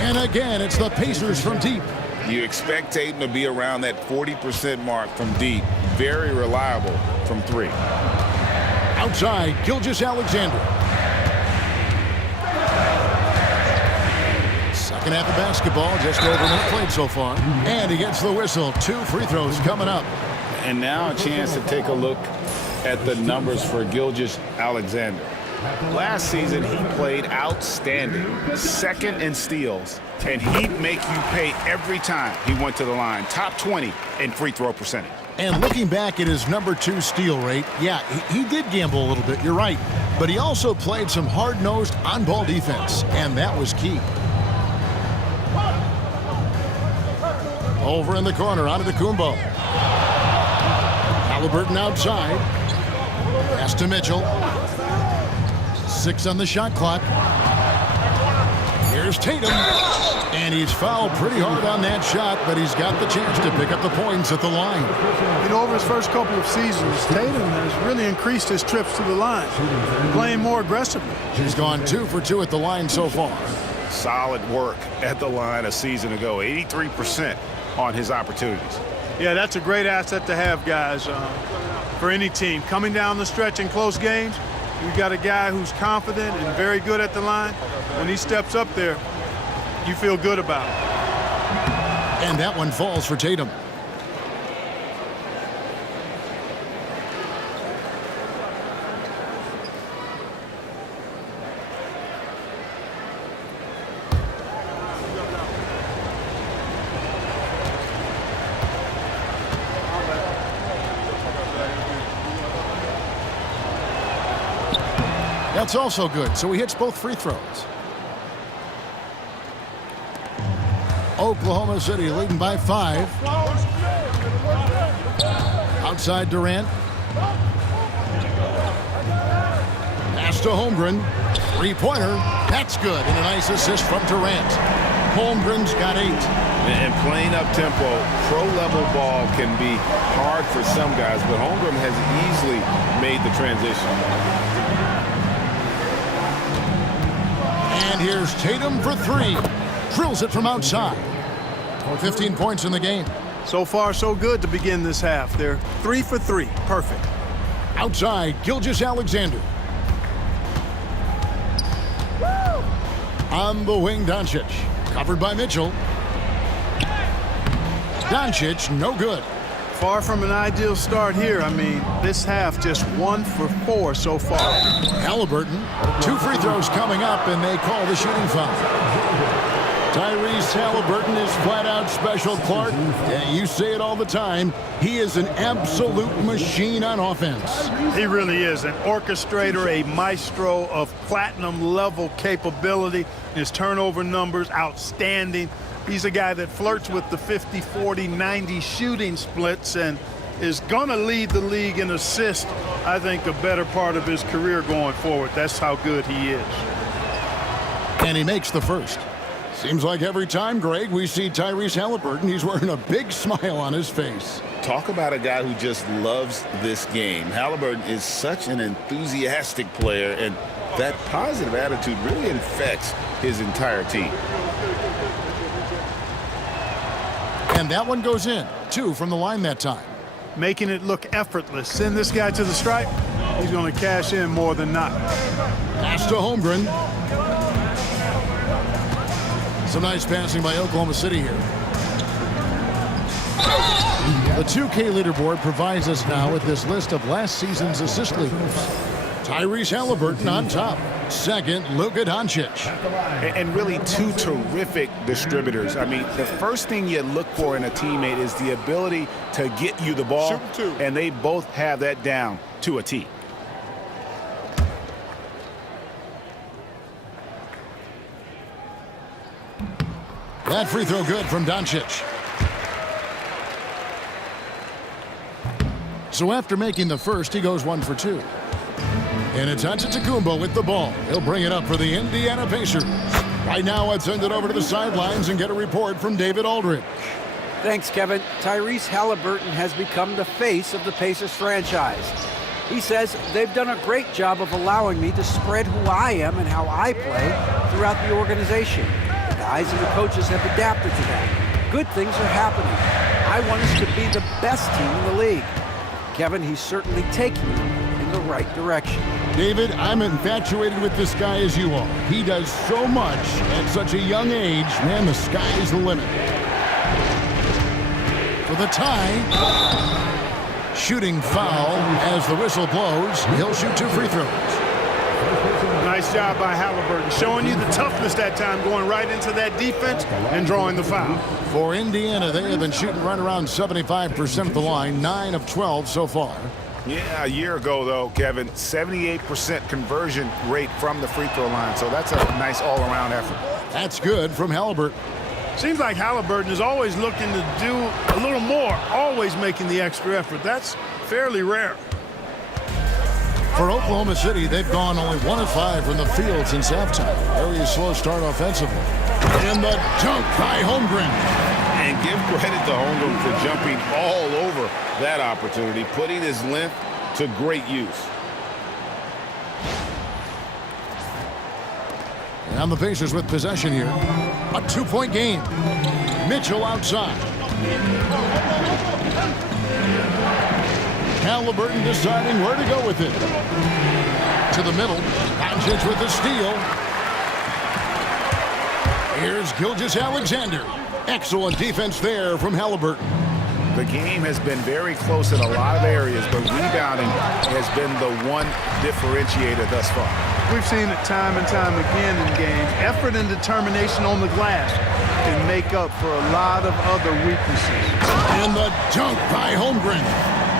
And again, it's the Pacers from deep. You expect Tatum to be around that 40% mark from deep. Very reliable from three. Outside, Gilgeous-Alexander. Second half of basketball, just over a minute played so far. And he gets the whistle. 2 free throws coming up. And now a chance to take a look at the numbers for Gilgeous-Alexander. Last season, he played outstanding. Second in steals. And he'd make you pay every time he went to the line. Top 20 in free throw percentage. And looking back at his #2 steal rate, yeah, he did gamble a little bit, you're right. But he also played some hard-nosed on-ball defense, and that was key. Over in the corner, Antetokounmpo. Halliburton outside. Pass to Mitchell. 6 on the shot clock. Here's Tatum. And he's fouled pretty hard on that shot, but he's got the chance to pick up the points at the line. You know, over his first couple of seasons, Tatum has really increased his trips to the line, playing more aggressively. He's gone 2 for 2 at the line so far. Solid work at the line a season ago. 83% on his opportunities. Yeah, that's a great asset to have, guys, for any team. Coming down the stretch in close games, you've got a guy who's confident and very good at the line. When he steps up there, you feel good about it. And that one falls for Tatum. That's also good, so he hits both free throws. Oklahoma City leading by 5. Outside Durant. Pass to Holmgren. 3-pointer. That's good. And a nice assist from Durant. Holmgren's got 8. And playing up tempo, pro-level ball can be hard for some guys, but Holmgren has easily made the transition. And here's Tatum for 3. Drills it from outside. 15 points in the game. So far, so good to begin this half. They're 3 for 3. Perfect. Outside, Gilgeous-Alexander. On the wing, Doncic. Covered by Mitchell. Doncic, no good. Far from an ideal start here. I mean, this half just 1 for 4 so far. Halliburton, 2 free throws coming up, and they call the shooting foul. Tyrese Halliburton is flat-out special, Clark. And you say it all the time. He is an absolute machine on offense. He really is an orchestrator, a maestro of platinum-level capability. His turnover numbers, outstanding. He's a guy that flirts with the 50, 40, 90 shooting splits and is going to lead the league in assists, I think, a better part of his career going forward. That's how good he is. And he makes the first. Seems like every time, Greg, we see Tyrese Halliburton, he's wearing a big smile on his face. Talk about a guy who just loves this game. Halliburton is such an enthusiastic player, and that positive attitude really infects his entire team. And that one goes in. 2 from the line that time. Making it look effortless. Send this guy to the stripe. He's going to cash in more than not. Pass to Holmgren. Some nice passing by Oklahoma City here. The 2K leaderboard provides us now with this list of last season's assist leaders. Tyrese Halliburton on top. Second, Luka Doncic. And really 2 terrific distributors. I mean, the first thing you look for in a teammate is the ability to get you the ball. And they both have that down to a T. That free throw good from Doncic. So after making the first, he goes 1 for 2. And it's Antetokounmpo with the ball. He'll bring it up for the Indiana Pacers. Right now, let's send it over to the sidelines and get a report from David Aldridge. Thanks, Kevin. Tyrese Halliburton has become the face of the Pacers franchise. He says they've done a great job of allowing me to spread who I am and how I play throughout the organization. The guys and the coaches have adapted to that. Good things are happening. I want us to be the best team in the league. Kevin, he's certainly taking them in the right direction. David, I'm infatuated with this guy as you are. He does so much at such a young age. Man, the sky is the limit. For the tie. Shooting foul as the whistle blows. He'll shoot 2 free throws. Nice job by Halliburton, showing you the toughness that time, going right into that defense and drawing the foul. For Indiana, they have been shooting right around 75% of the line, 9 of 12 so far. Yeah, a year ago, though, Kevin, 78% conversion rate from the free throw line. So that's a nice all-around effort. That's good from Halliburton. Seems like Halliburton is always looking to do a little more, always making the extra effort. That's fairly rare. For Oklahoma City, they've gone only 1 of 5 from the field since halftime. Very slow start offensively. And the dunk by Holmgren. And give credit to Holmgren for jumping all over that opportunity, putting his length to great use. And the Pacers with possession here. A 2-point game. Mitchell outside. Halliburton deciding where to go with it. To the middle. Doncic with the steal. Here's Gilgeous-Alexander. Excellent defense there from Halliburton. The game has been very close in a lot of areas, but rebounding has been the one differentiator thus far. We've seen it time and time again in games. Effort and determination on the glass can make up for a lot of other weaknesses. And the dunk by Holmgren.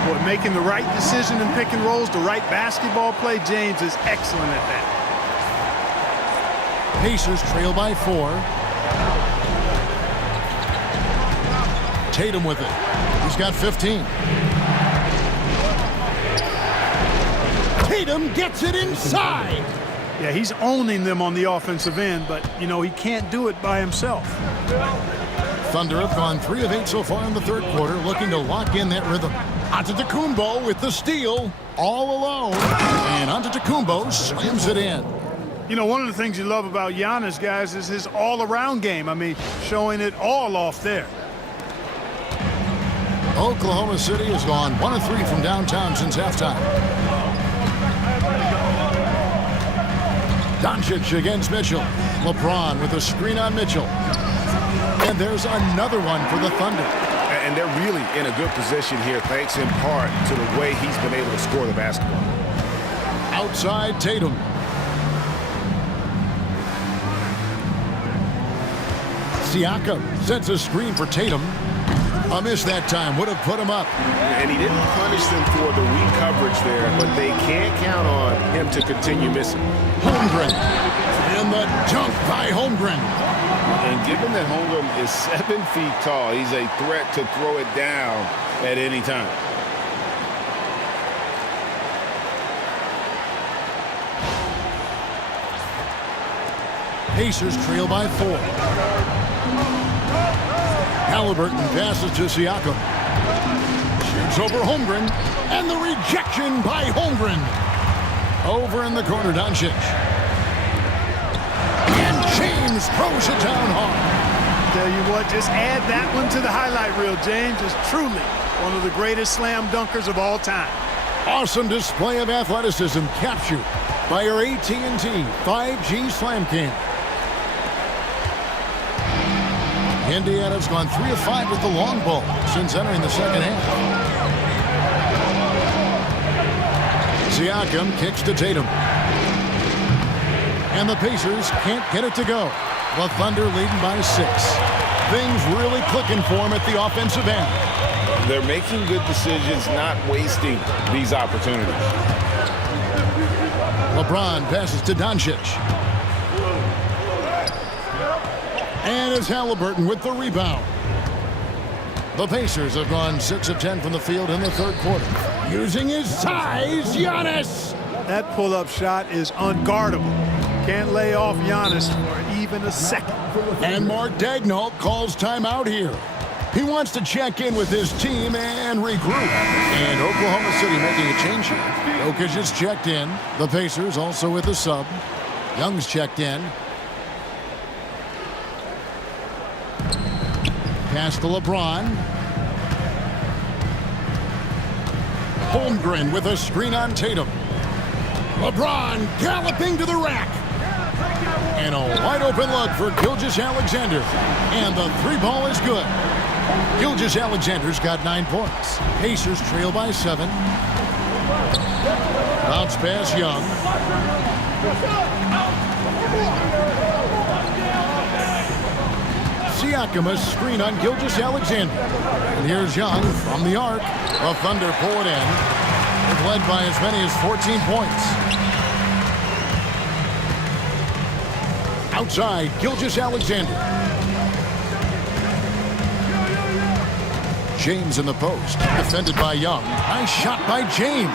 Boy, making the right decision in pick and rolls, the right basketball play, James is excellent at that. Pacers trail by 4. Tatum with it. He's got 15. Tatum gets it inside. Yeah, he's owning them on the offensive end, but, you know, he can't do it by himself. Thunder have gone 3 of 8 so far in the third quarter, looking to lock in that rhythm. Antetokounmpo with the steal, all alone. And Antetokounmpo slams it in. You know, one of the things you love about Giannis, guys, is his all-around game. I mean, showing it all off there. Oklahoma City has gone 1 of 3 from downtown since halftime. Doncic against Mitchell. LeBron with a screen on Mitchell. And there's another one for the Thunder. And they're really in a good position here, thanks in part to the way he's been able to score the basketball. Outside Tatum. Siakam sets a screen for Tatum. A miss that time would have put him up. And he didn't punish them for the weak coverage there, but they can't count on him to continue missing. Holmgren. And the dunk by Holmgren. And given that Holmgren is 7 feet tall, he's a threat to throw it down at any time. Pacers trail by 4. Halliburton passes to Siakam. Shoots over Holmgren. And the rejection by Holmgren. Over in the corner, Doncic. And James throws it down hard. Tell you what, just add that one to the highlight reel. James is truly one of the greatest slam dunkers of all time. Awesome display of athleticism captured by our AT&T 5G Slam Cam. Indiana's gone 3 of 5 with the long ball since entering the second half. Siakam kicks to Tatum. And the Pacers can't get it to go. The Thunder leading by 6. Things really clicking for them at the offensive end. They're making good decisions, not wasting these opportunities. LeBron passes to Doncic. And it's Halliburton with the rebound. The Pacers have gone 6 of 10 from the field in the third quarter. Using his size, Giannis. That pull-up shot is unguardable. Can't lay off Giannis for even a second. And Mark Daigneault calls timeout here. He wants to check in with his team and regroup. And Oklahoma City making a change here. Jokic is checked in. The Pacers also with the sub. Young's checked in. Pass to LeBron. Holmgren with a screen on Tatum. LeBron galloping to the rack. And a wide open look for Gilgeous-Alexander. And the three ball is good. Gilgeous-Alexander's got 9 points. Pacers trail by 7. Bounce pass Young. Siakam a screen on Gilgeous-Alexander. And here's Young from the arc. The Thunder pull it in. They've led by as many as 14 points. Outside, Gilgeous-Alexander. James in the post, defended by Young. Nice shot by James.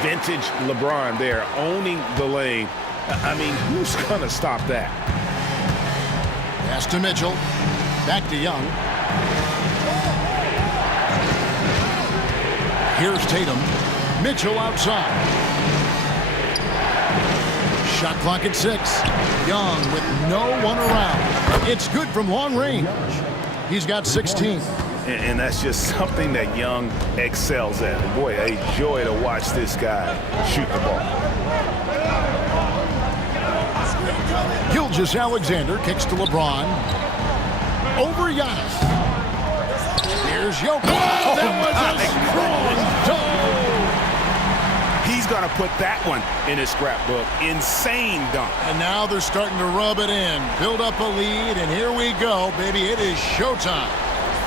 Vintage LeBron there, owning the lane. I mean, who's going to stop that? Pass to Mitchell. Back to Young. Here's Tatum. Mitchell outside. Shot clock at 6. Young with no one around. It's good from long range. He's got 16. And that's just something that Young excels at. Boy, a joy to watch this guy shoot the ball. Gilgeous-Alexander kicks to LeBron. Over Giannis. Here's Jokic. Oh, that was a strong toe. He's going to put that one in his scrapbook. Insane dunk. And now they're starting to rub it in. Build up a lead, and here we go, baby. It is showtime.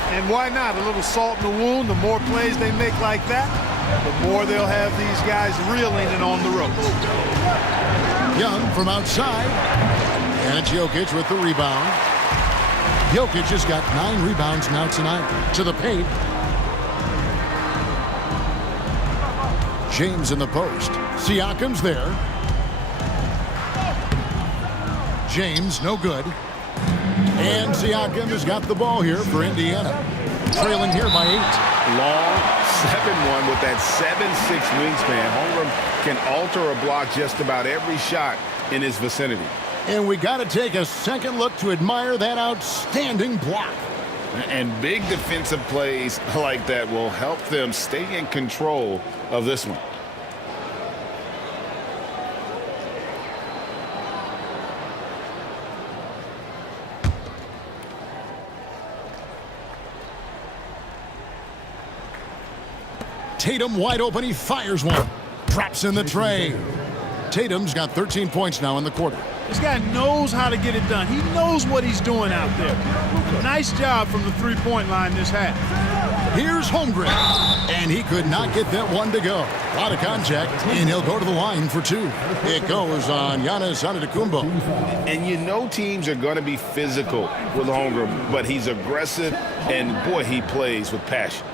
And why not? A little salt in the wound. The more plays they make like that, the more they'll have these guys reeling and on the ropes. Young from outside. And it's Jokic with the rebound. Jokic has got 9 rebounds now tonight. To the paint. James in the post. Siakam's there. James, no good. And Siakam has got the ball here for Indiana. Trailing here by 8. Long 7-1 with that 7'6" wingspan. Holmgren can alter a block just about every shot in his vicinity. And we got to take a second look to admire that outstanding block. And big defensive plays like that will help them stay in control of this one. Tatum wide open. He fires one. Drops in the tray. Tatum's got 13 points now in the quarter. This guy knows how to get it done. He knows what he's doing out there. Nice job from the three-point line this half. Here's Holmgren. And he could not get that one to go. A lot of contact, and he'll go to the line for 2. It goes on Giannis Antetokounmpo. And you know teams are going to be physical with Holmgren, but he's aggressive, and boy, he plays with passion.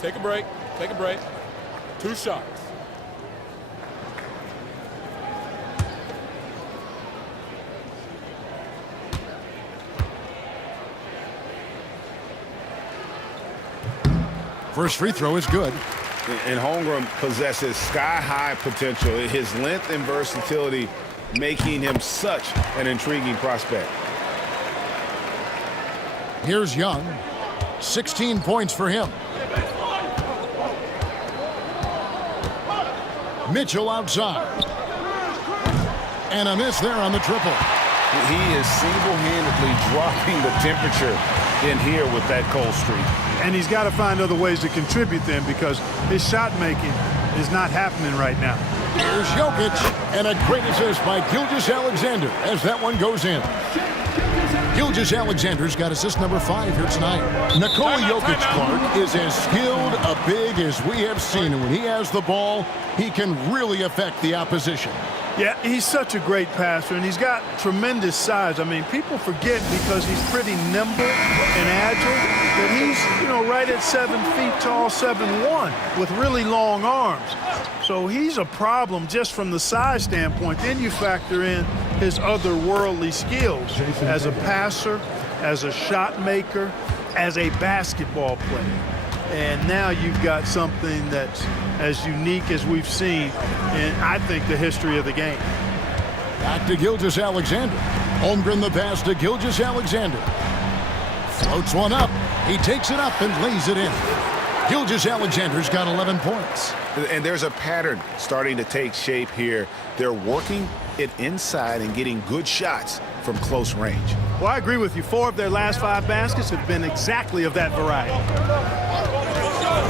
Take a break. Take a break. 2 shots. First free throw is good. And Holmgren possesses sky-high potential. His length and versatility making him such an intriguing prospect. Here's Young. 16 points for him. Mitchell outside. And a miss there on the triple. He is single-handedly dropping the temperature in here with that cold streak. And he's got to find other ways to contribute then, because his shot making is not happening right now. Here's Jokic, and a great assist by Gilgeous-Alexander as that one goes in. Gilgeous-Alexander's got assist number 5 here tonight. Nikola Jokic, Clark, is as skilled a big as we have seen. And when he has the ball, he can really affect the opposition. Yeah, he's such a great passer, and he's got tremendous size. I mean, people forget because he's pretty nimble and agile that he's, right at 7 feet tall, 7'1", with really long arms. So he's a problem just from the size standpoint. Then you factor in his otherworldly skills as a passer, as a shot maker, as a basketball player. And now you've got something that's as unique as we've seen in, I think, the history of the game. Back to Gilgeous-Alexander. Holmgren the pass to Gilgeous-Alexander. Floats one up. He takes it up and lays it in. Gilgeous-Alexander's got 11 points. And there's a pattern starting to take shape here. They're working it inside and getting good shots from close range. Well, I agree with you. 4 of their last 5 baskets have been exactly of that variety.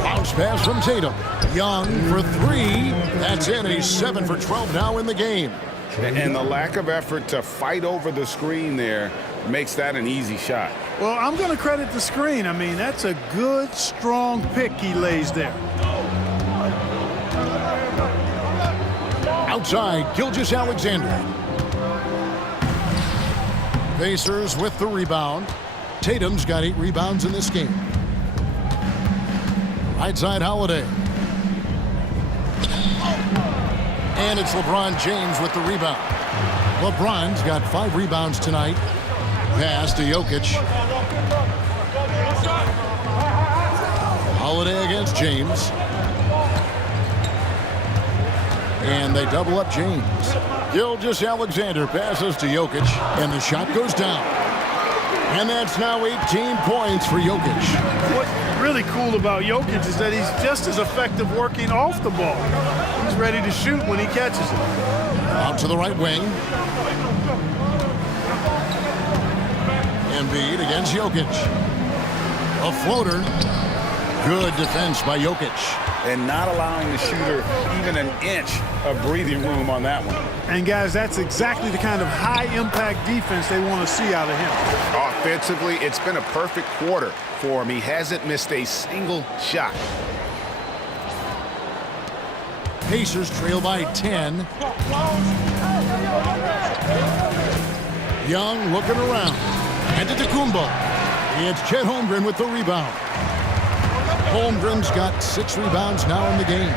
Bounce pass from Tatum. Young for 3. That's in. He's 7 for 12 now in the game. And the lack of effort to fight over the screen there makes that an easy shot. Well, I'm going to credit the screen. I mean, that's a good, strong pick he lays there. Outside, Gilgeous-Alexander. Pacers with the rebound. Tatum's got 8 rebounds in this game. Right side, Holiday. And it's LeBron James with the rebound. LeBron's got 5 rebounds tonight. Pass to Jokic. Holiday against James. And they double up James. Gilgeous-Alexander passes to Jokic, and the shot goes down. And that's now 18 points for Jokic. What's really cool about Jokic is that he's just as effective working off the ball. He's ready to shoot when he catches it. Out to the right wing. Embiid against Jokic. A floater. Good defense by Jokic. And not allowing the shooter even an inch of breathing room on that one. And, guys, that's exactly the kind of high-impact defense they want to see out of him. Offensively, it's been a perfect quarter for him. He hasn't missed a single shot. Pacers trail by 10. Young looking around. And to Antetokounmpo. It's Chet Holmgren with the rebound. Holmgren's got 6 rebounds now in the game.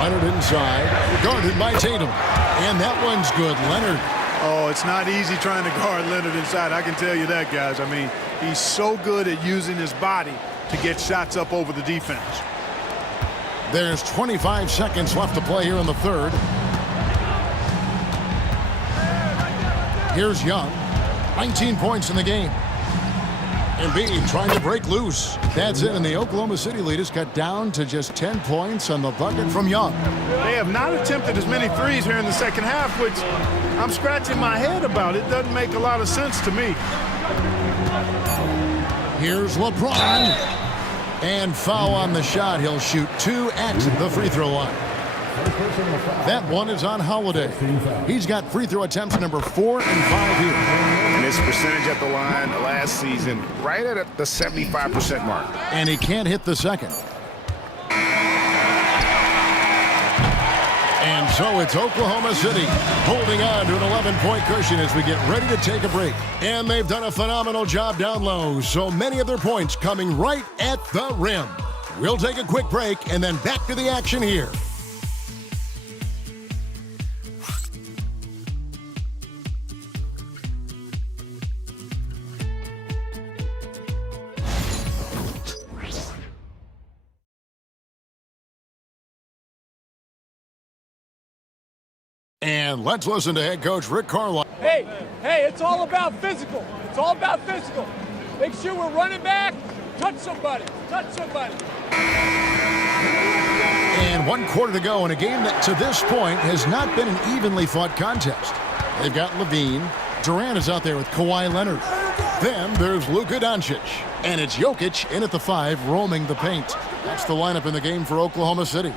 Leonard inside, guarded by Tatum. And that one's good. Leonard. Oh, it's not easy trying to guard Leonard inside. I can tell you that, guys. I mean, he's so good at using his body to get shots up over the defense. There's 25 seconds left to play here in the third. Here's Young. 19 points in the game. Embiid trying to break loose. That's it, and the Oklahoma City lead is cut down to just 10 points on the bucket from Young. They have not attempted as many threes here in the second half, which I'm scratching my head about. It doesn't make a lot of sense to me. Here's LeBron. And foul on the shot. He'll shoot 2 at the free throw line. That one is on Holiday. He's got free throw attempts number 4 and 5 here. And his percentage at the line last season right at the 75% mark. And he can't hit the second. And so it's Oklahoma City holding on to an 11-point cushion as we get ready to take a break. And they've done a phenomenal job down low, so many of their points coming right at the rim. We'll take a quick break and then back to the action here. And let's listen to head coach Rick Carlisle. Hey, it's all about physical. It's all about physical. Make sure we're running back. Touch somebody. And 1 quarter to go in a game that to this point has not been an evenly fought contest. They've got Levine. Durant is out there with Kawhi Leonard. Then there's Luka Doncic. And it's Jokic in at the 5 roaming the paint. That's the lineup in the game for Oklahoma City.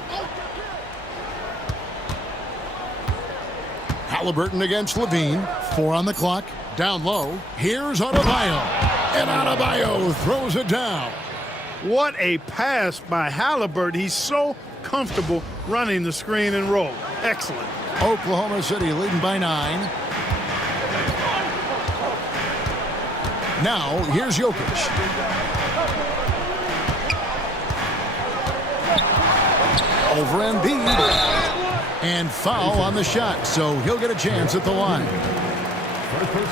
Halliburton against Levine. 4 on the clock. Down low. Here's Adebayo. And Adebayo throws it down. What a pass by Halliburton. He's so comfortable running the screen and roll. Excellent. Oklahoma City leading by 9. Now, here's Jokic. Over Embiid. And foul on the shot, so he'll get a chance at the line.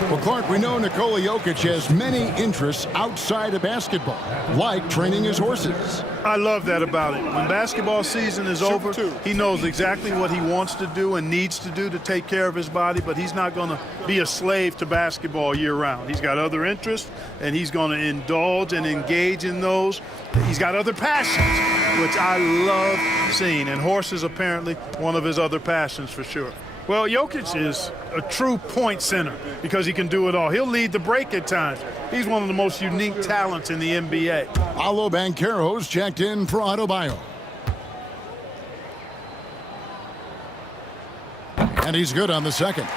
Well, Clark, we know Nikola Jokic has many interests outside of basketball, like training his horses. I love that about it. When basketball season is over, he knows exactly what he wants to do and needs to do to take care of his body, but he's not going to be a slave to basketball year-round. He's got other interests, and he's going to indulge and engage in those. He's got other passions, which I love seeing, and horses apparently one of his other passions for sure. Well, Jokic is a true point center because he can do it all. He'll lead the break at times. He's one of the most unique talents in the NBA. Paolo Banchero's checked in for Adebayo. And he's good on the second.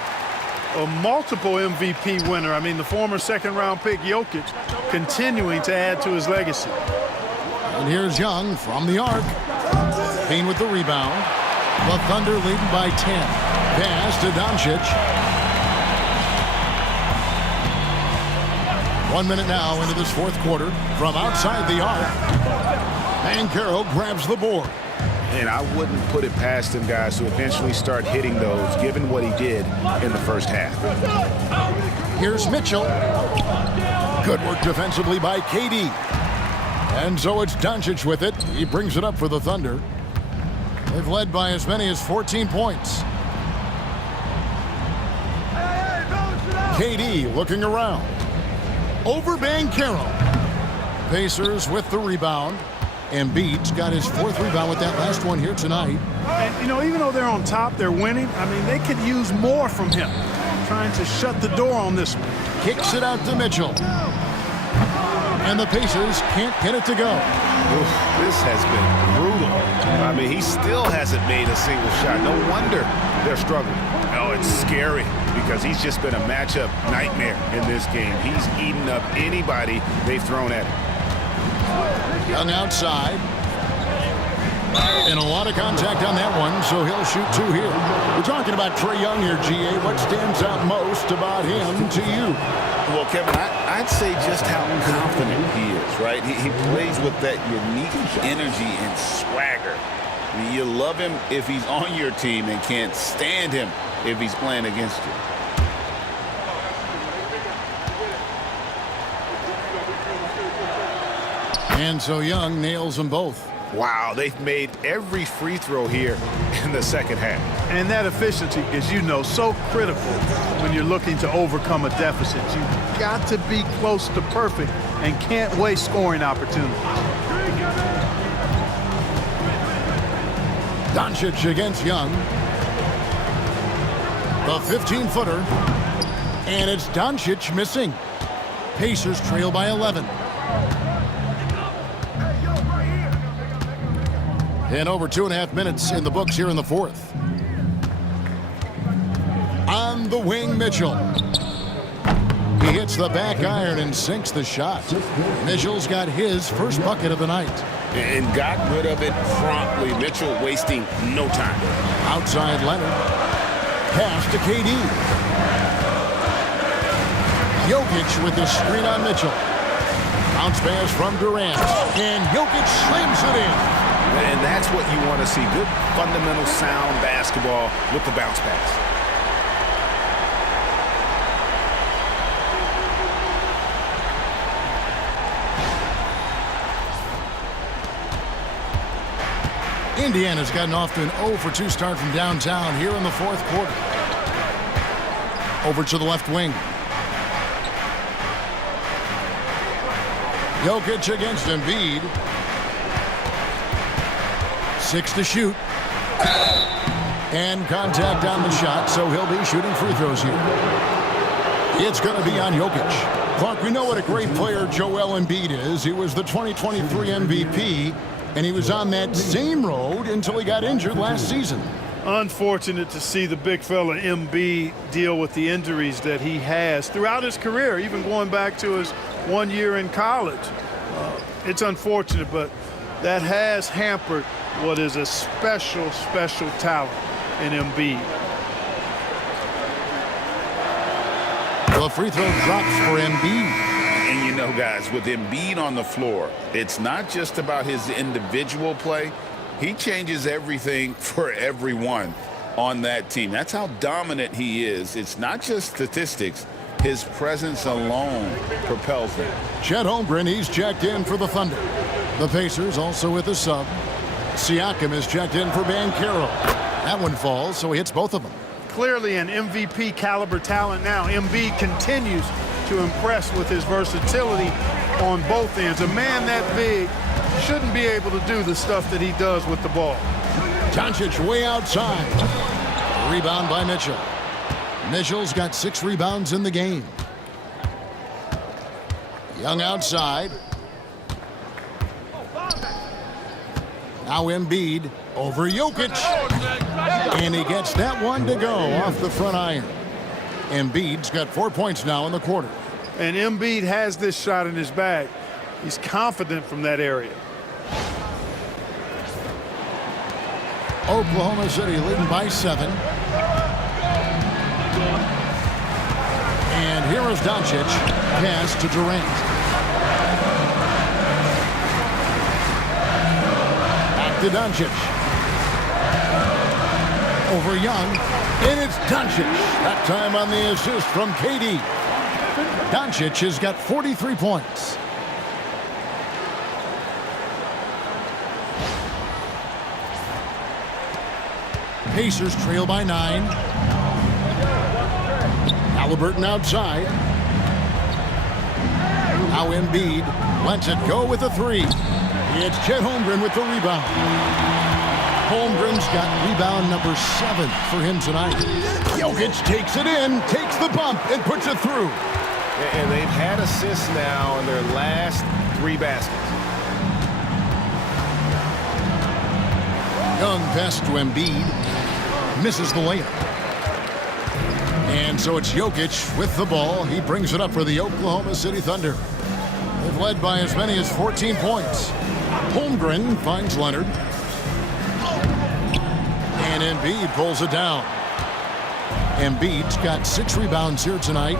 A multiple MVP winner. I mean, the former second-round pick Jokic continuing to add to his legacy. And here's Young from the arc. Payne with the rebound. The Thunder leading by 10. Pass to Doncic. 1 minute now into this fourth quarter from outside the arc. Banchero grabs the board. And I wouldn't put it past him, guys, to eventually start hitting those, given what he did in the first half. Here's Mitchell. Good work defensively by KD. And so it's Doncic with it. He brings it up for the Thunder. They've led by as many as 14 points. KD looking around. Over Banchero. Pacers with the rebound. Embiid's got his fourth rebound with that last one here tonight. And, you know, even though they're on top, they're winning. I mean, they could use more from him. Trying to shut the door on this one. Kicks it out to Mitchell. And the Pacers can't get it to go. Oof, this has been brutal. I mean, he still hasn't made a single shot. No wonder they're struggling. Oh, it's scary because he's just been a matchup nightmare in this game. He's eaten up anybody they've thrown at him. Young outside. And a lot of contact on that one, so he'll shoot two here. We're talking about Trae Young here, GA. What stands out most about him to you? Well, Kevin, I'd say just how confident he is, right? He plays with that unique energy and swagger. I mean, you love him if he's on your team and can't stand him if he's playing against you. And so Young nails them both. Wow, they've made every free throw here in the second half. And that efficiency, as you know, so critical when you're looking to overcome a deficit. You've got to be close to perfect and can't waste scoring opportunities. Doncic against Young. The 15-footer. And it's Doncic missing. Pacers trail by 11. And over 2.5 minutes in the books here in the fourth. On the wing, Mitchell. He hits the back iron and sinks the shot. Mitchell's got his first bucket of the night. And got rid of it promptly. Mitchell wasting no time. Outside Leonard. Pass to KD. Jokic with the screen on Mitchell. Bounce pass from Durant. And Jokic slams it in. And that's what you want to see. Good, fundamental, sound basketball with the bounce pass. Indiana's gotten off to an 0-for-2 start from downtown here in the fourth quarter. Over to the left wing. Jokic against Embiid. 6 to shoot. And contact on the shot, so he'll be shooting free throws here. It's going to be on Jokic. Clark, we know what a great player Joel Embiid is. He was the 2023 MVP, and he was on that same road until he got injured last season. Unfortunate to see the big fella Embiid deal with the injuries that he has throughout his career, even going back to his 1 year in college. It's unfortunate, but that has hampered what is a special, special talent in Embiid. The free throw drops for Embiid. And you know, guys, with Embiid on the floor, it's not just about his individual play. He changes everything for everyone on that team. That's how dominant he is. It's not just statistics. His presence alone propels them. Chet Holmgren, he's checked in for the Thunder. The Pacers also with a sub. Siakam is checked in for Banchero. That one falls, so he hits both of them. Clearly an MVP caliber talent now. Embiid continues to impress with his versatility on both ends. A man that big shouldn't be able to do the stuff that he does with the ball. Doncic way outside. Rebound by Mitchell. Mitchell's got 6 rebounds in the game. Young outside. Now Embiid over Jokic. And he gets that one to go off the front iron. Embiid's got 4 points now in the quarter. And Embiid has this shot in his bag. He's confident from that area. Oklahoma City leading by 7. And here is Doncic. Pass to Durant. Back to Doncic. Over Young. And it's Doncic. That time on the assist from KD. Doncic has got 43 points. Pacers trail by 9. Halliburton outside. Now Embiid lets it go with a 3. It's Chet Holmgren with the rebound. Holmgren's got rebound number 7 for him tonight. Jokic takes it in, takes the bump, and puts it through. And they've had assists now in their last 3 baskets. Young pass to Embiid. Misses the layup. And so it's Jokic with the ball. He brings it up for the Oklahoma City Thunder. They've led by as many as 14 points. Holmgren finds Leonard. And Embiid pulls it down. Embiid's got 6 rebounds here tonight.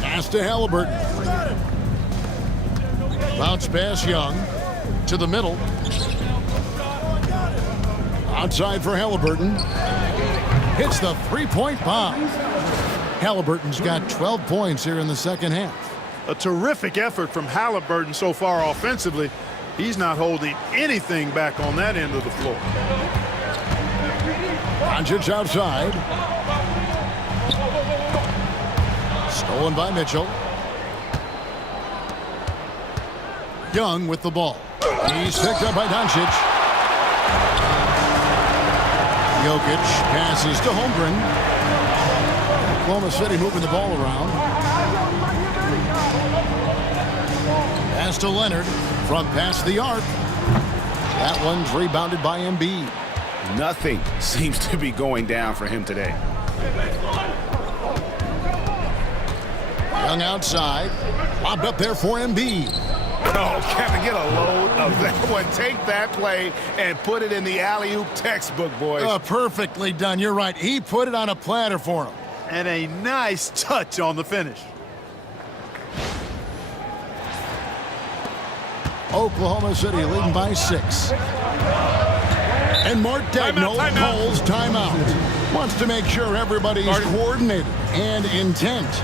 Pass to Halliburton. Bounce pass Young. To the middle. Outside for Halliburton. Hits the 3-point bomb. Halliburton's got 12 points here in the second half. A terrific effort from Halliburton so far offensively. He's not holding anything back on that end of the floor. Doncic outside. Stolen by Mitchell. Young with the ball. He's picked up by Doncic. Jokic passes to Holmgren. Oklahoma City moving the ball around. Pass to Leonard from past the arc. That one's rebounded by Embiid. Nothing seems to be going down for him today. Young outside. Lobbed up there for Embiid. Oh, Kevin, get a load of that one. Take that play and put it in the alley-oop textbook, boys. Perfectly done. You're right. He put it on a platter for him. And a nice touch on the finish. Oklahoma City leading by 6. And Mark Dagnall calls timeout. Wants to make sure everybody's coordinated and intent.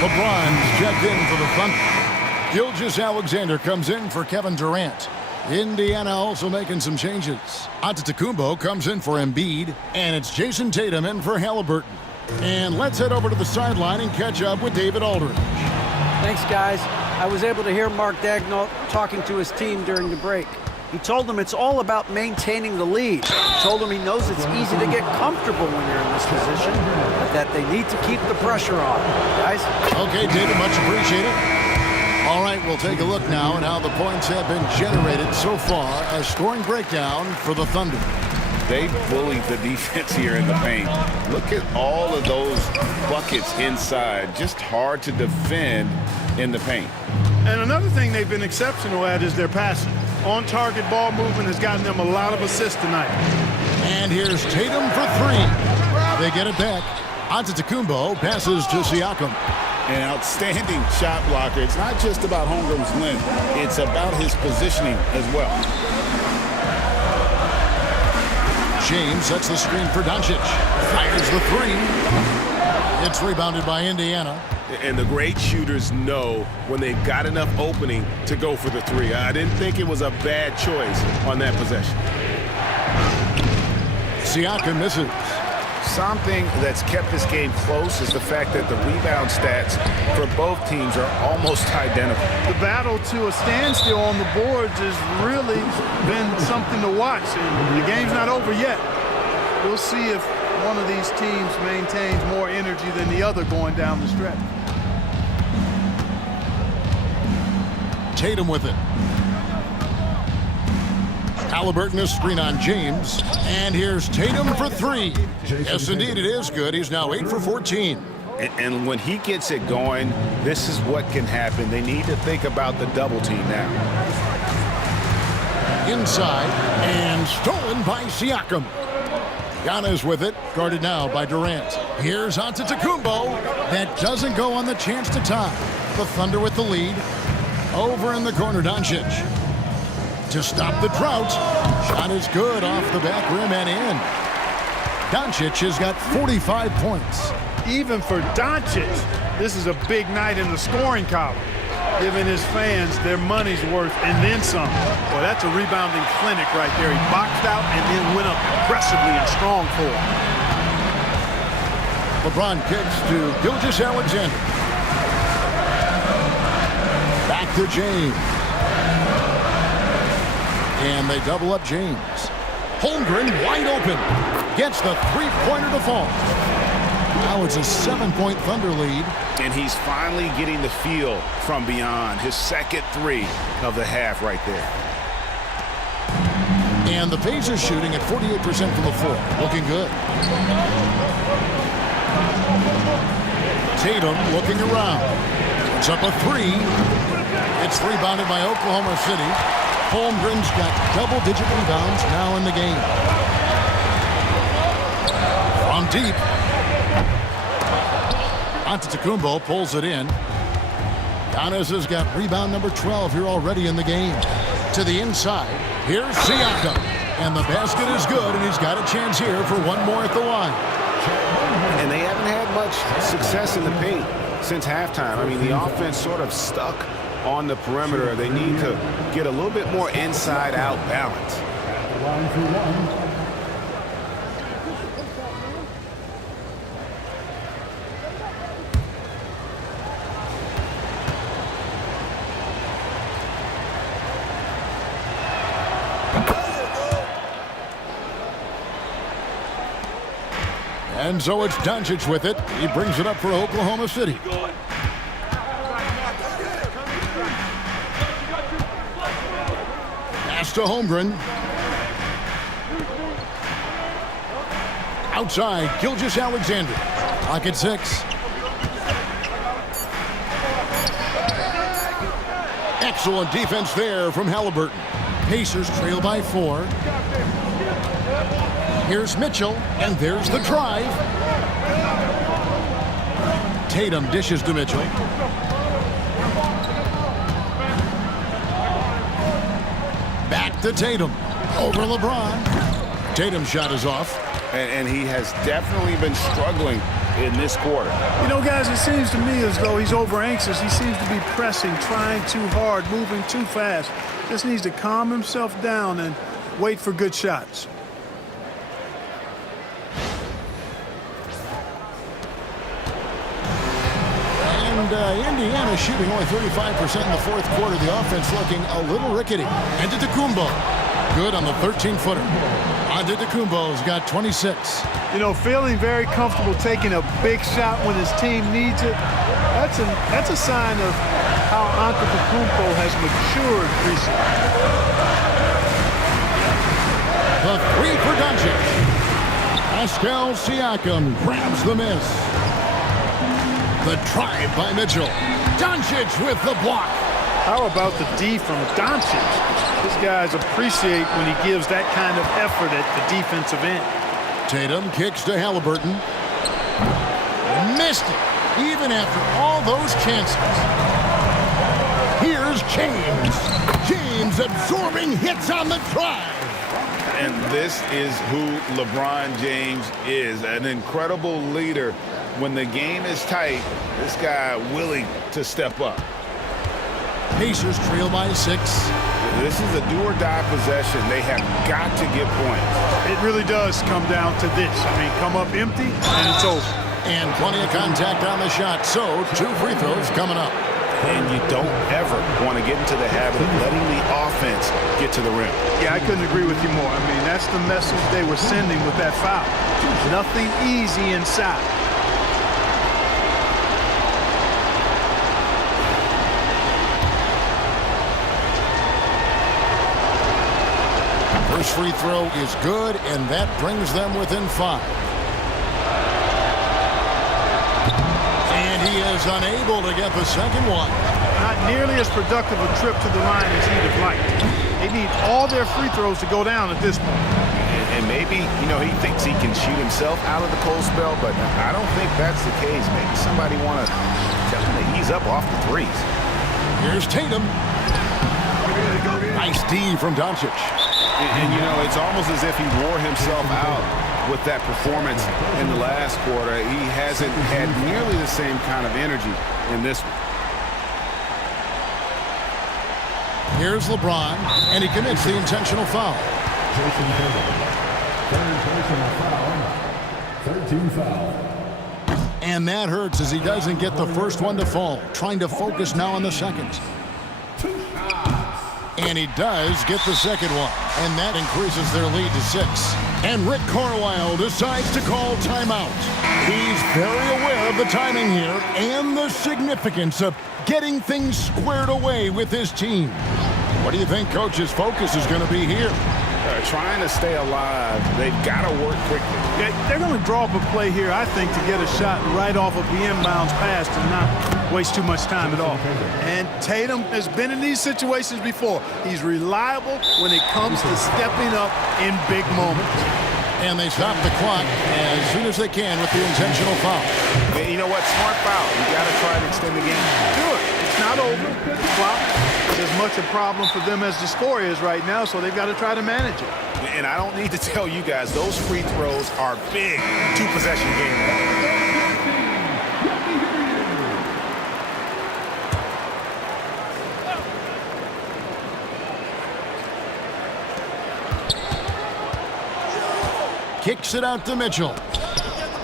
LeBron's checked in for the Thunder. Gilgeous-Alexander comes in for Kevin Durant. Indiana also making some changes. Antetokounmpo comes in for Embiid, and it's Jason Tatum in for Halliburton. And let's head over to the sideline and catch up with David Aldridge. Thanks, guys. I was able to hear Mark Dagnall talking to his team during the break. He told them it's all about maintaining the lead. He told them he knows it's easy to get comfortable when you're in this position, but that they need to keep the pressure on. Guys? Okay, David, much appreciated. All right, we'll take a look now at how the points have been generated so far. A scoring breakdown for the Thunder. They bullied the defense here in the paint. Look at all of those buckets inside. Just hard to defend in the paint. And another thing they've been exceptional at is their passing. On-target ball movement has gotten them a lot of assists tonight. And here's Tatum for three. They get it back. Antetokounmpo passes to Siakam. An outstanding shot blocker. It's not just about Holmgren's length. It's about his positioning as well. James sets the screen for Doncic. Fires the three. It's rebounded by Indiana. And the great shooters know when they've got enough opening to go for the three. I didn't think it was a bad choice on that possession. Siakam misses. Something that's kept this game close is the fact that the rebound stats for both teams are almost identical. The battle to a standstill on the boards has really been something to watch. And the game's not over yet. We'll see if one of these teams maintains more energy than the other going down the stretch. Tatum with it. Halliburton is screen on James. And here's Tatum for three. Yes, indeed, it is good. He's now 8 for 14. And when he gets it going, this is what can happen. They need to think about the double team now. Inside and stolen by Siakam. Giannis with it, guarded now by Durant. Here's Antetokounmpo. That doesn't go on the chance to tie. The Thunder with the lead. Over in the corner, Doncic. To stop the drought. Shot is good off the back rim and in. Doncic has got 45 points. Even for Doncic, this is a big night in the scoring column, giving his fans their money's worth and then some. Well, that's a rebounding clinic right there. He boxed out and then went up aggressively and strong for him. LeBron kicks to Gilgeous-Alexander. Back to James. And they double up James. Holmgren wide open. Gets the three-pointer to fall. Now it's a 7-point Thunder lead. And he's finally getting the feel from beyond. His second three of the half right there. And the Pacers shooting at 48% from the floor. Looking good. Tatum looking around. It's up a three. It's rebounded by Oklahoma City. Holmgren's got double-digit rebounds now in the game. From deep. Antetokounmpo pulls it in. Giannis has got rebound number 12 here already in the game. To the inside. Here's Siakam. And the basket is good, and he's got a chance here for one more at the line. And they haven't had much success in the paint since halftime. I mean, the offense sort of stuck on the perimeter. They need to get a little bit more inside-out balance. And so it's Doncic with it. He brings it up for Oklahoma City. Pass to Holmgren. Outside, Gilgeous-Alexander. Clock at 6. Excellent defense there from Halliburton. Pacers trail by 4. Here's Mitchell, and there's the drive. Tatum dishes to Mitchell. Back to Tatum. Over LeBron. Tatum's shot is off. And he has definitely been struggling in this quarter. You know, guys, it seems to me as though he's over anxious. He seems to be pressing, trying too hard, moving too fast. Just needs to calm himself down and wait for good shots. Indiana shooting only 35% in the fourth quarter. The offense looking a little rickety. Antetokounmpo, good on the 13-footer. Antetokounmpo's got 26. You know, feeling very comfortable taking a big shot when his team needs it. That's a sign of how Antetokounmpo has matured recently. The three for Doncic. Pascal Siakam grabs the miss. The drive by Mitchell. Doncic with the block. How about the D from Doncic? These guys appreciate when he gives that kind of effort at the defensive end. Tatum kicks to Halliburton. Missed it, even after all those chances. Here's James. James absorbing hits on the drive. And this is who LeBron James is, an incredible leader. When the game is tight, this guy willing to step up. Pacers trail by 6. This is a do-or-die possession. They have got to get points. It really does come down to this. I mean, come up empty, and it's over. And plenty of contact on the shot, so 2 free throws coming up. And you don't ever want to get into the habit of letting the offense get to the rim. Yeah, I couldn't agree with you more. I mean, that's the message they were sending with that foul. Nothing easy inside. First free throw is good, and that brings them within 5. And he is unable to get the second one. Not nearly as productive a trip to the line as he'd have liked. They need all their free throws to go down at this point. And maybe, he thinks he can shoot himself out of the cold spell, but I don't think that's the case. Maybe somebody want to tell him to ease up off the threes. Here's Tatum. Nice D from Doncic. And it's almost as if he wore himself out with that performance in the last quarter. He hasn't had nearly the same kind of energy in this one. Here's LeBron, and he commits the intentional foul. And that hurts as he doesn't get the first one to fall. Trying to focus now on the second. And he does get the second one. And that increases their lead to 6. And Rick Carlisle decides to call timeout. He's very aware of the timing here and the significance of getting things squared away with his team. What do you think Coach's focus is going to be here? Trying to stay alive. They've got to work quickly. They're going to draw up a play here, I think, to get a shot right off of the inbounds pass and not waste too much time at all. And Tatum has been in these situations before. He's reliable when it comes to stepping up in big moments. And they stop the clock as soon as they can with the intentional foul. And you know what? Smart foul. You got to try to extend the game. Do it. It's not over. The clock is as much a problem for them as the score is right now, so they've got to try to manage it. And I don't need to tell you guys, those free throws are big two-possession game. Kicks it out to Mitchell.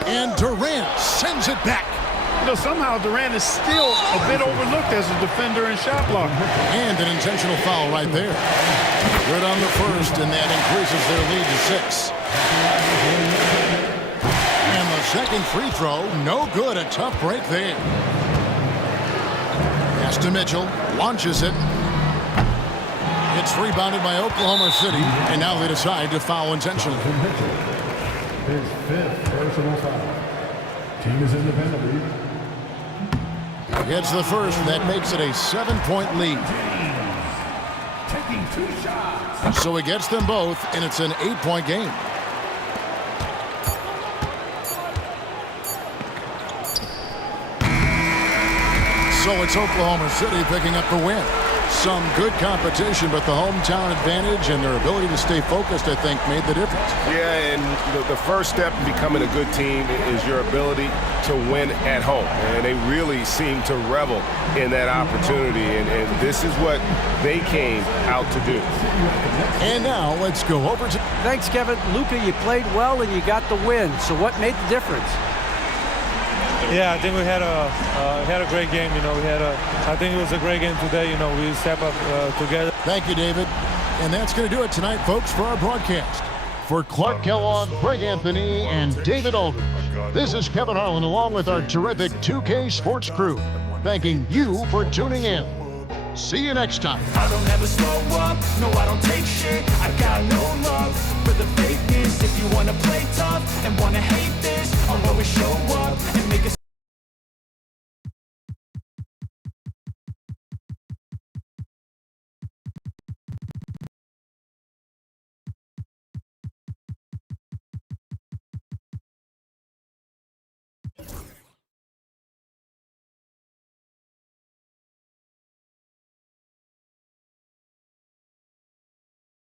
And Durant sends it back. Somehow Durant is still a bit overlooked as a defender and shot blocker. And an intentional foul right there. Good on the first, and that increases their lead to 6. And the second free throw, no good. A tough break there. Pass to Mitchell, launches it. It's rebounded by Oklahoma City, and now they decide to foul intentionally. His 5th personal foul. Team is in the penalty. Gets the first, and that makes it a 7-point lead. Taking 2 shots. So he gets them both, and it's an 8-point game. So it's Oklahoma City picking up the win. Some good competition, but the hometown advantage and their ability to stay focused, I think, made the difference. Yeah, and the first step in becoming a good team is your ability to win at home. And they really seem to revel in that opportunity, and this is what they came out to do. And now let's go over to... Thanks, Kevin. Luka, you played well and you got the win. So what made the difference? Yeah, I think we had a great game. I think it was a great game today. We step up together. Thank you, David. And that's going to do it tonight, folks, for our broadcast. For Clark Kellogg, Greg Anthony, and David Aldridge, this is Kevin Harlan along with our terrific 2K Sports crew, thanking you for tuning in. See you next time. I don't ever slow up, no I don't take shit. I got no love for the fakeness. If you wanna play tough and wanna hate this, I'll always show up.